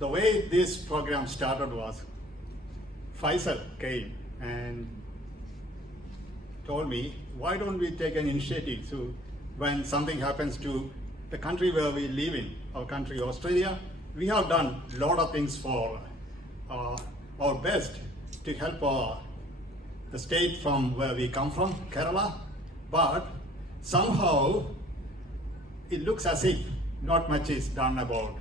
The way this program started was Faisal came and told me, why don't we take an initiative to when something happens to the country where we live in, our country, Australia. We have done a lot of things for our best to help the state from where we come from, Kerala, but somehow it looks as if not much is done about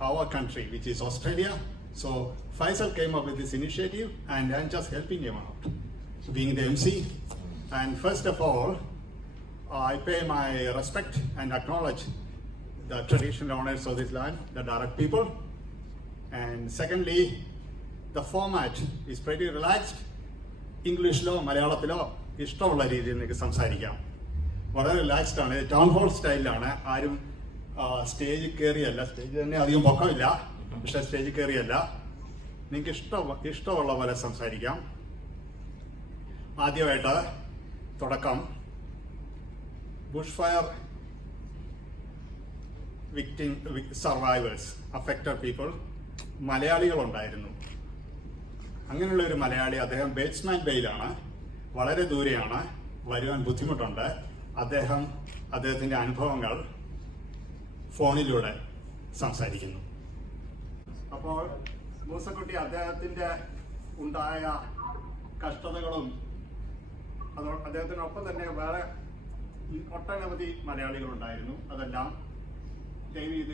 our country, which is Australia. So Faisal came up with this initiative and I'm just helping him out, being the MC. And first of all, I pay my respect and acknowledge the traditional owners of this land, the direct people. And secondly, the format is pretty relaxed. ഇംഗ്ലീഷിലോ മലയാളത്തിലോ ഇഷ്ടമുള്ള രീതിയിൽ നിങ്ങൾക്ക് സംസാരിക്കാം. വളരെ relaxed ആണ്, town hall സ്റ്റൈലിലാണ്. ആരും സ്റ്റേജിൽ കയറിയല്ല, stage തന്നെ അധികം പൊക്കമില്ല, പക്ഷേ സ്റ്റേജിൽ കയറിയല്ല. നിങ്ങൾക്ക് ഇഷ്ടമുള്ള പോലെ സംസാരിക്കാം. ആദ്യമായിട്ട് തുടക്കം ബുഷ്ഫയർ സർവൈവേഴ്സ്, അഫക്റ്റഡ് പീപ്പിൾ, മലയാളികളുണ്ടായിരുന്നു. അങ്ങനെയുള്ള ഒരു മലയാളി, അദ്ദേഹം ബേറ്റ്സ്മാൻ ബെയിലാണ്, വളരെ ദൂരെയാണ്, വരുവാൻ ബുദ്ധിമുട്ടുണ്ട്. അദ്ദേഹത്തിൻ്റെ അനുഭവങ്ങൾ ഫോണിലൂടെ സംസാരിക്കുന്നു. അപ്പോൾ മൂസക്കുട്ടി അദ്ദേഹത്തിൻ്റെ ഉണ്ടായ കഷ്ടതകളും അദ്ദേഹത്തിനൊപ്പം തന്നെ വേറെ ഒട്ടനവധി മലയാളികളുണ്ടായിരുന്നു. അതെല്ലാം ദയവ് ചെയ്ത്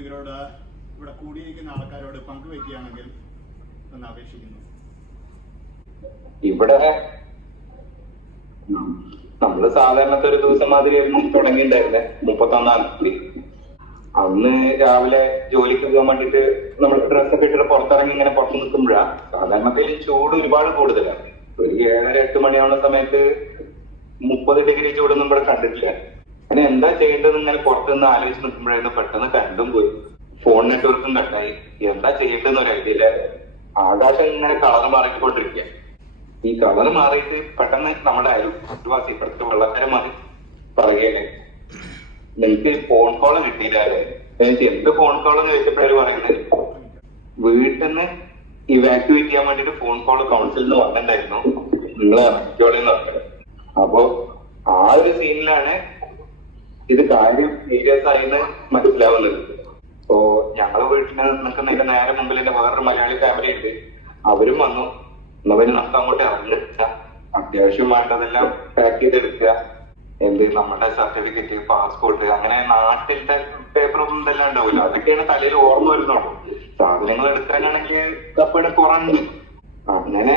ഇവിടെ കൂടിയിരിക്കുന്ന ആൾക്കാരോട് പങ്കുവയ്ക്കുകയാണെങ്കിൽ എന്ന് അപേക്ഷിക്കുന്നു. ഇവിടെ നമ്മള് സാധാരണത്തെ ഒരു ദിവസം മാതിരിയായിരുന്നു തുടങ്ങിയിട്ടുണ്ടായിരുന്നെ. 31-ാം തീയതി അന്ന് രാവിലെ ജോലിക്ക് പോകാൻ വേണ്ടിട്ട് നമ്മൾ ഡ്രസ്സൊക്കെ ഇട്ടിട്ട് പുറത്തിറങ്ങി ഇങ്ങനെ പുറത്ത് നിൽക്കുമ്പോഴാ സാധാരണത്തിൽ ചൂട് ഒരുപാട് കൂടുതലാണ്. ഒരു 7-8 മണിയാവുന്ന സമയത്ത് 30 ഡിഗ്രി ചൂടൊന്നും ഇവിടെ കണ്ടിട്ടില്ല. അങ്ങനെ എന്താ ചെയ്യേണ്ടത് ഇങ്ങനെ പുറത്തുനിന്ന് ആലോചിച്ച് നിൽക്കുമ്പോഴായിരുന്നു പെട്ടെന്ന് കണ്ടും പോയി, ഫോൺ നെറ്റ്വർക്കും കട്ടായി. എന്താ ചെയ്യേണ്ടതെന്ന് ഒരു ഐഡിയ ഇല്ല. ആകാശം ഇങ്ങനെ കളർ മാറിക്കൊണ്ടിരിക്കുക. ഈ കളർ മാറിയിട്ട് പെട്ടെന്ന് നമ്മുടെ അയൽവാസി ഇപ്പഴത്തെ വെള്ളക്കാരൻ മാറി പറയുകയാണ്, നിങ്ങൾക്ക് ഫോൺ കോള് കിട്ടിയില്ലേ? എന്ത് ഫോൺ കോളെന്ന് ചോദിച്ചപ്പോഴാണ് പറയുന്നത്, വീട്ടിൽ നിന്ന് ഇവാക്യുവേറ്റ് ചെയ്യാൻ വേണ്ടിട്ട് ഫോൺ കോള് കൗൺസിലിൽ നിന്ന് വന്നിട്ടുണ്ടായിരുന്നു, നിങ്ങൾ ഇറങ്ങിക്കോളെന്ന് പറഞ്ഞത്. അപ്പോ ആ ഒരു സീനിലാണ് ഇത് കാര്യം സീരിയസ് ആയെന്ന് മനസ്സിലാവുന്നത്. അപ്പോ ഞങ്ങളെ വീട്ടിൽ നിൽക്കുന്നതിന്റെ നേരെ മുമ്പിൽ എന്റെ വേറൊരു മലയാളി ഫാമിലി ഉണ്ട്. അവരും വന്നു. എന്നവര് നഷ്ടം അങ്ങോട്ട് ഇറങ്ങിയെടുക്കുക, അത്യാവശ്യം വേണ്ടതെല്ലാം പാക്ക് ചെയ്തെടുക്കുക. നമ്മുടെ സർട്ടിഫിക്കറ്റ്, പാസ്പോർട്ട്, അങ്ങനെ നാട്ടിലത്തെ പേപ്പറും ഇതെല്ലാം ഉണ്ടാവില്ല. അതൊക്കെയാണ് തലയിൽ ഓർമ്മ വരുന്നുള്ളൂ. സാധനങ്ങൾ എടുക്കാനാണെങ്കിൽ അപ്പോഴും കുറഞ്ഞു. അങ്ങനെ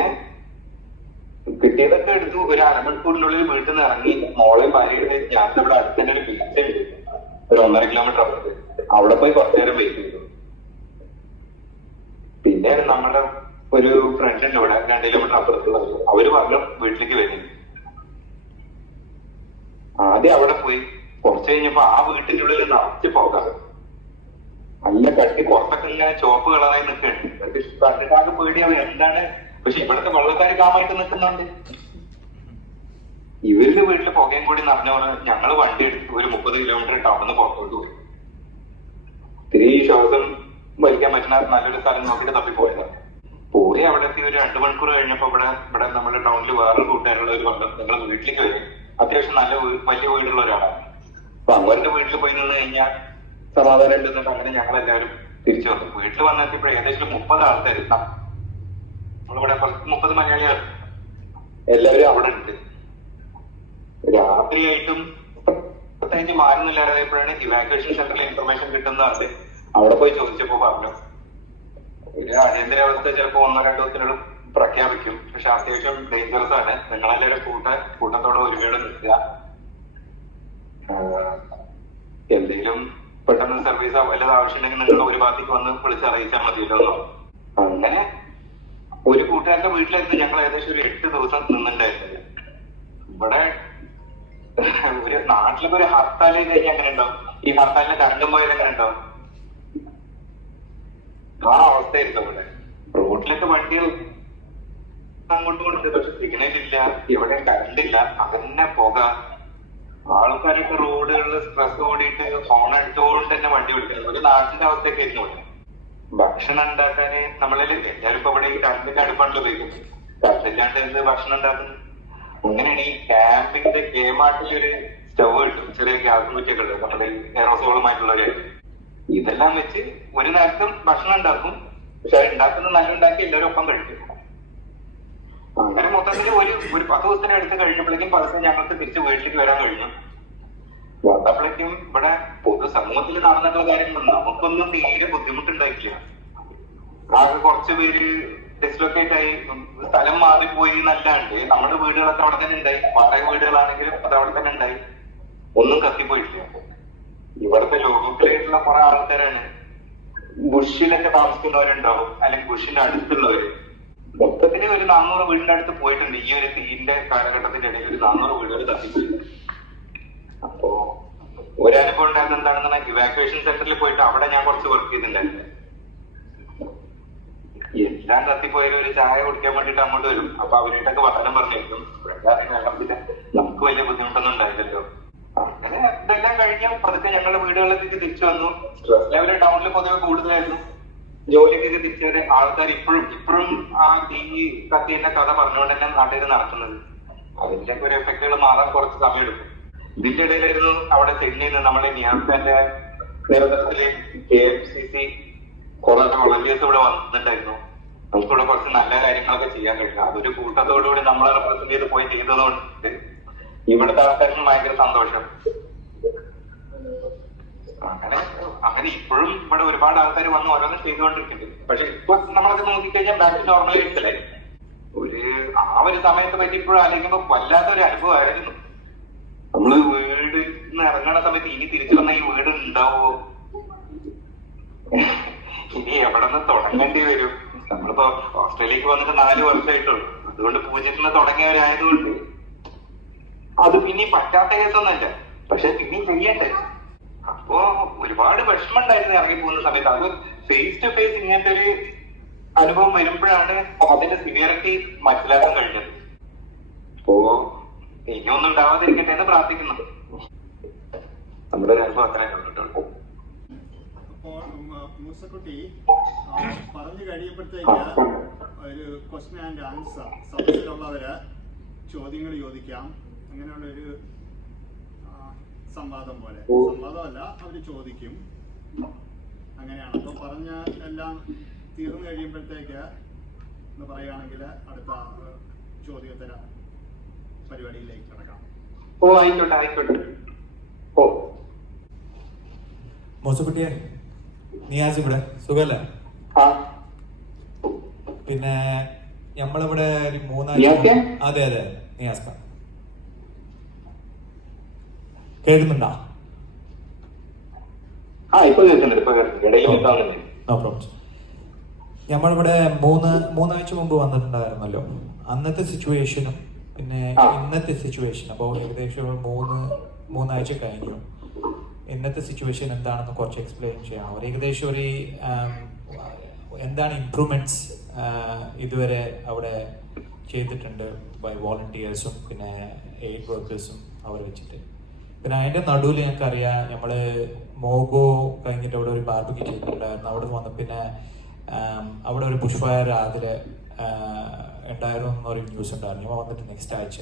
കിട്ടിയതൊക്കെ എടുത്തു. ഒരു 1/2 മണിക്കൂറിനുള്ളിൽ വീട്ടിൽ നിന്ന് ഇറങ്ങി. മോളെയും ഭാര്യയുടെ ഞാൻ ഇവിടെ അടുത്ത് തന്നെ ഒരു ബീച്ച് ഉണ്ട്, ഒരു 1.5 കിലോമീറ്റർ അപ്പുറത്ത്. അവിടെ പോയി കുറച്ചു നേരം വെയിറ്റ് ചെയ്തു. പിന്നെ നമ്മുടെ ഒരു ഫ്രണ്ട് ഉണ്ട് ഇവിടെ 2 കിലോമീറ്റർ അപ്പുറത്തുള്ളത്. അവര് പറഞ്ഞു വീട്ടിലേക്ക് വരുന്നു. ആദ്യം അവിടെ പോയി. കുറച്ച് കഴിഞ്ഞപ്പോ ആ വീട്ടിന്റെ ഉള്ളിൽ നിറച്ച് പോകാം. നല്ല കട്ടി പുറത്തൊക്കെ ഇങ്ങനെ ചുവപ്പ് കളറായി നിൽക്കുന്നുണ്ട്. കണ്ടിട്ടാകെ പേടിയാവും എന്താണ്. പക്ഷെ ഇവിടുത്തെ വെള്ളക്കാർ കാമായിട്ട് നിൽക്കുന്നുണ്ട്. ഇവരുടെ വീട്ടിൽ പുകയും കൂടി നിറഞ്ഞോളെ ഞങ്ങള് വണ്ടി എടുത്ത് ഒരു 30 കിലോമീറ്റർ ടൗണിന്ന് പുറത്തോട്ട് പോയി. ഇത്തിരി ശ്വാസം വലിക്കാൻ പറ്റുന്ന നല്ലൊരു സ്ഥലം നോക്കിയിട്ട് തപ്പിപ്പോയതാണ്. പോയി അവിടെ എത്തി ഒരു 2 മണിക്കൂർ കഴിഞ്ഞപ്പോ ഇവിടെ നമ്മുടെ ടൗണിൽ വേറൊരു കൂട്ടുകാരുള്ള ഒരു വന്നു, നിങ്ങളെ വീട്ടിലേക്ക് വരും. അത്യാവശ്യം നല്ല വലിയ വീടുള്ള ഒരാളാണ്. അപ്പൊ അവരുടെ വീട്ടിൽ പോയി നിന്ന് കഴിഞ്ഞാൽ സമാധാനം ഉണ്ടെന്നിട്ട് അങ്ങനെ ഞങ്ങളെല്ലാവരും തിരിച്ചു വന്നു. വീട്ടിൽ വന്നെത്തിയപ്പോൾ ഏകദേശം 30 ആൾക്കാർ, നമ്മളിവിടെ 30 മലയാളികൾ എല്ലാവരും അവിടെ ഉണ്ട്. രാത്രിയായിട്ടും പ്രത്യേകിച്ച് മാറുന്നില്ലാതായപ്പോഴാണ് ഇവാക്യുവേഷൻ സെന്ററിൽ ഇൻഫർമേഷൻ കിട്ടുന്നതാണ്. അവിടെ പോയി ചോദിച്ചപ്പോ പറഞ്ഞു, ഒരു അടിയന്തരാവസ്ഥ ചിലപ്പോ 1-2 ദിവസത്തിനുള്ളിൽ പ്രഖ്യാപിക്കും, പക്ഷെ അത്യാവശ്യം ഡേഞ്ചറസ് ആണ്. നിങ്ങളെല്ലാവരും കൂട്ടത്തോടെ ഒരുപാട് നിൽക്കുക, എന്തെങ്കിലും പെട്ടെന്ന് സർവീസ് വല്ലതും ആവശ്യമുണ്ടെങ്കിൽ നിങ്ങൾ ഒരു ഭാഗത്തേക്ക് വന്ന് വിളിച്ചറിയിച്ചാൽ മതിയല്ലോ. അങ്ങനെ ഒരു കൂട്ടുകാരുടെ വീട്ടിലെത്തി ഞങ്ങൾ ഏകദേശം ഒരു 8 ദിവസം നിന്നുണ്ടായിരുന്നില്ല. ഇവിടെ ഒരു നാട്ടിലൊക്കെ ഒരു ഹർത്താൽ കഴിഞ്ഞാൽ എങ്ങനെ ഉണ്ടാവും, ഈ ഹർത്താലിന് കണ്ടും പോയത് എങ്ങനെ ഉണ്ടാവും, ആ അവസ്ഥയായിരുന്നു ഇവിടെ. റോഡിലൊക്കെ വണ്ടികൾ അങ്ങോട്ടും കൊണ്ട്, പക്ഷെ സിഗ്നൽ ഇല്ല, ഇവിടെ കറണ്ട് ഇല്ല, അങ്ങനെ പോകാം. ആൾക്കാരൊക്കെ റോഡുകളിൽ സ്ട്രെസ് ഓടിയിട്ട് ഹോൺ അടിച്ചോണ്ട് തന്നെ വണ്ടി വിളിക്കുന്നത് ഒരു നാട്ടിന്റെ അവസ്ഥയൊക്കെ ആയിരുന്നു ഇവിടെ. ഭക്ഷണം ഉണ്ടാക്കാന് നമ്മളിൽ എല്ലാവരും ഇപ്പൊ ഇവിടെ കറണ്ടിന്റെ അടുപ്പാണല്ലോ ഉപയോഗിക്കുന്നത്. കറണ്ടില്ലാണ്ട് എന്ത് ഭക്ഷണം ഉണ്ടാക്കുന്നു? അങ്ങനെയാണ് ഈ ക്യാമ്പിന്റെ കേമാട്ടിലൊരു സ്റ്റവ് കിട്ടും, ചെറിയ ഗ്യാസ് കുറ്റിയൊക്കെ ഉണ്ട്, നമ്മുടെ എയറോസോളുമായിട്ടുള്ളവര്. ഇതെല്ലാം വെച്ച് ഒരു നേരത്തും ഭക്ഷണം ഉണ്ടാക്കും. പക്ഷെ ഉണ്ടാക്കുന്ന നല്ല ഉണ്ടാക്കി എല്ലാവരും ഒപ്പം കഴിക്കും. അങ്ങനെ മൊത്തത്തിൽ ഒരു 10 ദിവസത്തിന് അടുത്ത് കഴിഞ്ഞപ്പോഴേക്കും പതുക്കെ ഞങ്ങൾക്ക് തിരിച്ച് വീട്ടിലേക്ക് വരാൻ കഴിഞ്ഞു. വന്നപ്പോഴേക്കും ഇവിടെ പൊതുസമൂഹത്തിൽ നടന്നിട്ടുള്ള കാര്യങ്ങൾ നമുക്കൊന്നും തീരെ ബുദ്ധിമുട്ടുണ്ടായിട്ടില്ല. ആകെ കുറച്ച് പേര് ഡിസ്ലൊക്കേറ്റ് ആയി സ്ഥലം മാറിപ്പോയി എന്നല്ലാണ്ട് നമ്മുടെ വീടുകളൊക്കെ അവിടെ തന്നെ ഉണ്ടായി. വാടക വീടുകളാണെങ്കിലും അത് അവിടെ തന്നെ ഉണ്ടായി. ഒന്നും കത്തിപ്പോയിട്ടില്ല. ഇവിടുത്തെ ലോകത്തിലായിട്ടുള്ള കുറെ ആൾക്കാരാണ് ബുഷിലൊക്കെ താമസിക്കുന്നവരുണ്ടാവും, അല്ലെങ്കിൽ ബുഷിന്റെ അടുത്തുള്ളവര്. മൊത്തത്തില് ഒരു 400 വീടിന്റെ അടുത്ത് പോയിട്ടുണ്ട്. ഈ ഒരു തീന്റെ കാലഘട്ടത്തിന്റെ ഇടയിൽ ഒരു 400 വീടുകൾ കത്തിപ്പോയിട്ടുണ്ട്. അപ്പോ ഒരനുഭവം ഉണ്ടായിരുന്ന എന്താണെന്ന് ഇവാക്യുവേഷൻ സെന്ററിൽ പോയിട്ട് അവിടെ ഞാൻ കുറച്ച് വർക്ക് ചെയ്തിട്ടുണ്ടായിരുന്നു. എല്ലാം കത്തിപ്പോയാലും ഒരു ചായ കുടിക്കാൻ വേണ്ടിട്ട് അങ്ങോട്ട് വരും. അപ്പൊ അവരായിട്ടൊക്കെ വർത്തമാനം പറഞ്ഞിരിക്കും. നമുക്ക് വലിയ ബുദ്ധിമുട്ടൊന്നും ഉണ്ടായില്ലല്ലോ. അങ്ങനെ ഇതെല്ലാം കഴിഞ്ഞ് പതുക്കെ ഞങ്ങളുടെ വീടുകളിലേക്ക് തിരിച്ചു വന്നു. സ്ട്രെസ് ലെവൽ ടൗണിൽ പൊതുവെ കൂടുതലായിരുന്നു. ജോലിക്കൊക്കെ തിരിച്ചവരെ ആൾക്കാർ ഇപ്പോഴും ആ തീ കത്തിന്റെ കഥ പറഞ്ഞുകൊണ്ട് തന്നെ നാട്ടിൽ നടക്കുന്നത്. അതിന്റെയൊക്കെ ഒരു എഫക്റ്റുകൾ മാറാൻ കുറച്ച് സമയം എടുക്കും. ഇതിന്റെ ഇടയിലായിരുന്നു അവിടെ ചെന്നൈയിൽ നിന്ന് നമ്മുടെ നിയാസിന്റെ നേതൃത്വത്തില് KMCC കൊറോണ വളണ്ടിയേഴ്സ് ഇവിടെ വന്നിട്ടുണ്ടായിരുന്നു. നമുക്കിവിടെ കുറച്ച് നല്ല കാര്യങ്ങളൊക്കെ ചെയ്യാൻ കഴിയും. അതൊരു കൂട്ടത്തോടുകൂടി നമ്മളെ റെപ്രസെന്റ് ചെയ്ത് പോയി ചെയ്തതുകൊണ്ട് ഇവിടുത്തെ ആൾക്കാർക്കും ഭയങ്കര സന്തോഷം. അങ്ങനെ ഇപ്പോഴും ഇവിടെ ഒരുപാട് ആൾക്കാർ വന്ന് ഓരോന്നും ചെയ്തുകൊണ്ടിരിക്കുന്നുണ്ട്. പക്ഷെ ഇപ്പൊ നമ്മളത് നോക്കിക്കഴിഞ്ഞാൽ ബാക്ക് നോർമലൈസല്ലേ. ആ ഒരു സമയത്തെ പറ്റി ഇപ്പോഴും ആലോചിക്കുമ്പോ വല്ലാത്തൊരു അനുഭവമായിരുന്നു. നമ്മള് വീട് ഇറങ്ങുന്ന സമയത്ത് ഇനി തിരിച്ചു വന്ന ഈ വീട് ഉണ്ടാവോ, ഇനി എവിടെ നിന്ന് തുടങ്ങേണ്ടി വരും? നമ്മളിപ്പോ ഓസ്ട്രേലിയക്ക് വന്നിട്ട് 4 വർഷമായിട്ടുള്ളൂ. അതുകൊണ്ട് പൂജ്യത്തിന് തുടങ്ങിയവരായതുകൊണ്ട് അത് പിന്നെ പറ്റാത്ത കേസൊന്നുമല്ല. പക്ഷെ പിന്നെ ചെയ്യണ്ടേ? അപ്പോ ഒരുപാട് വിഷമം ഉണ്ടായിരുന്നു ഇറങ്ങി പോകുന്ന സമയത്ത്. അത് ഫേസ് ടു ഫേസ് ഇങ്ങനത്തെ ഒരു അനുഭവം വരുമ്പോഴാണ് അതിന്റെ സിവിയറിറ്റി മനസ്സിലാക്കാൻ കഴിഞ്ഞത്. അപ്പോ ഇനിയൊന്നും ഉണ്ടാവാതിരിക്കട്ടെ എന്ന് പ്രാർത്ഥിക്കുന്നു. നമ്മുടെ അനുഭവം അത്രയും കണ്ടിട്ടുള്ളൂ. അപ്പോൾ മൂസക്കുട്ടി പറഞ്ഞു കഴിയുമ്പോഴത്തേക്ക് ഒരു ക്വസ്റ്റ്യൻ ആൻഡ് ആൻസർ, സദസ്സിലുള്ളവര് ചോദ്യങ്ങൾ ചോദിക്കാം, അങ്ങനെയുള്ളൊരു സംവാദം പോലെ. സംവാദമല്ല, അവര് ചോദിക്കും. അങ്ങനെയാണ്. അപ്പൊ പറഞ്ഞ എല്ലാം തീർന്നു കഴിയുമ്പോഴത്തേക്ക് എന്ന് പറയുകയാണെങ്കിൽ അടുത്ത ചോദ്യോത്തര പരിപാടിയിലേക്ക് കിടക്കാം. ഓ ആയിക്കോട്ടെ. ഓ മോശക്കുട്ടിയെ, നിയാസ് ഇവിടെ സുഖല്ലേ? പിന്നെ നമ്മളിവിടെ ഒരു 3-4 അതെ നിയാസ് കേൾക്കുന്നുണ്ടോ? നമ്മളിവിടെ 3 ആഴ്ച മുമ്പ് വന്നിട്ടുണ്ടായിരുന്നല്ലോ. അന്നത്തെ സിറ്റുവേഷനും പിന്നെ ഇന്നത്തെ സിറ്റുവേഷൻ, അപ്പോൾ ഏകദേശം 3 ആഴ്ച കഴിഞ്ഞു. ഇന്നത്തെ സിറ്റുവേഷൻ എന്താണെന്ന് കുറച്ച് എക്സ്പ്ലെയിൻ ചെയ്യണം. ഏകദേശം ഒരു എന്താണ് ഇംപ്രൂവ്മെന്റ്സ് ഇതുവരെ അവിടെ ചെയ്തിട്ടുണ്ട് ബൈ വോളണ്ടിയേഴ്സും പിന്നെ എയ്ഡ് വർക്കേഴ്സും അവർ വെച്ചിട്ട്. പിന്നെ അതിൻ്റെ നടുവിൽ ഞങ്ങൾക്കറിയാം, നമ്മൾ മോഗോ കഴിഞ്ഞിട്ട് അവിടെ ഒരു ബാർബിക്യൂ ചെയ്തിട്ടുണ്ടായിരുന്നു. അവിടെ വന്ന് പിന്നെ അവിടെ ഒരു ബുഷ്ഫയർ അതിൽ ഉണ്ടായിരുന്നു എന്നൊരു ന്യൂസ് ഉണ്ടായിരുന്നു. ഞമ്മ വന്നിട്ട് നെക്സ്റ്റ് ആഴ്ച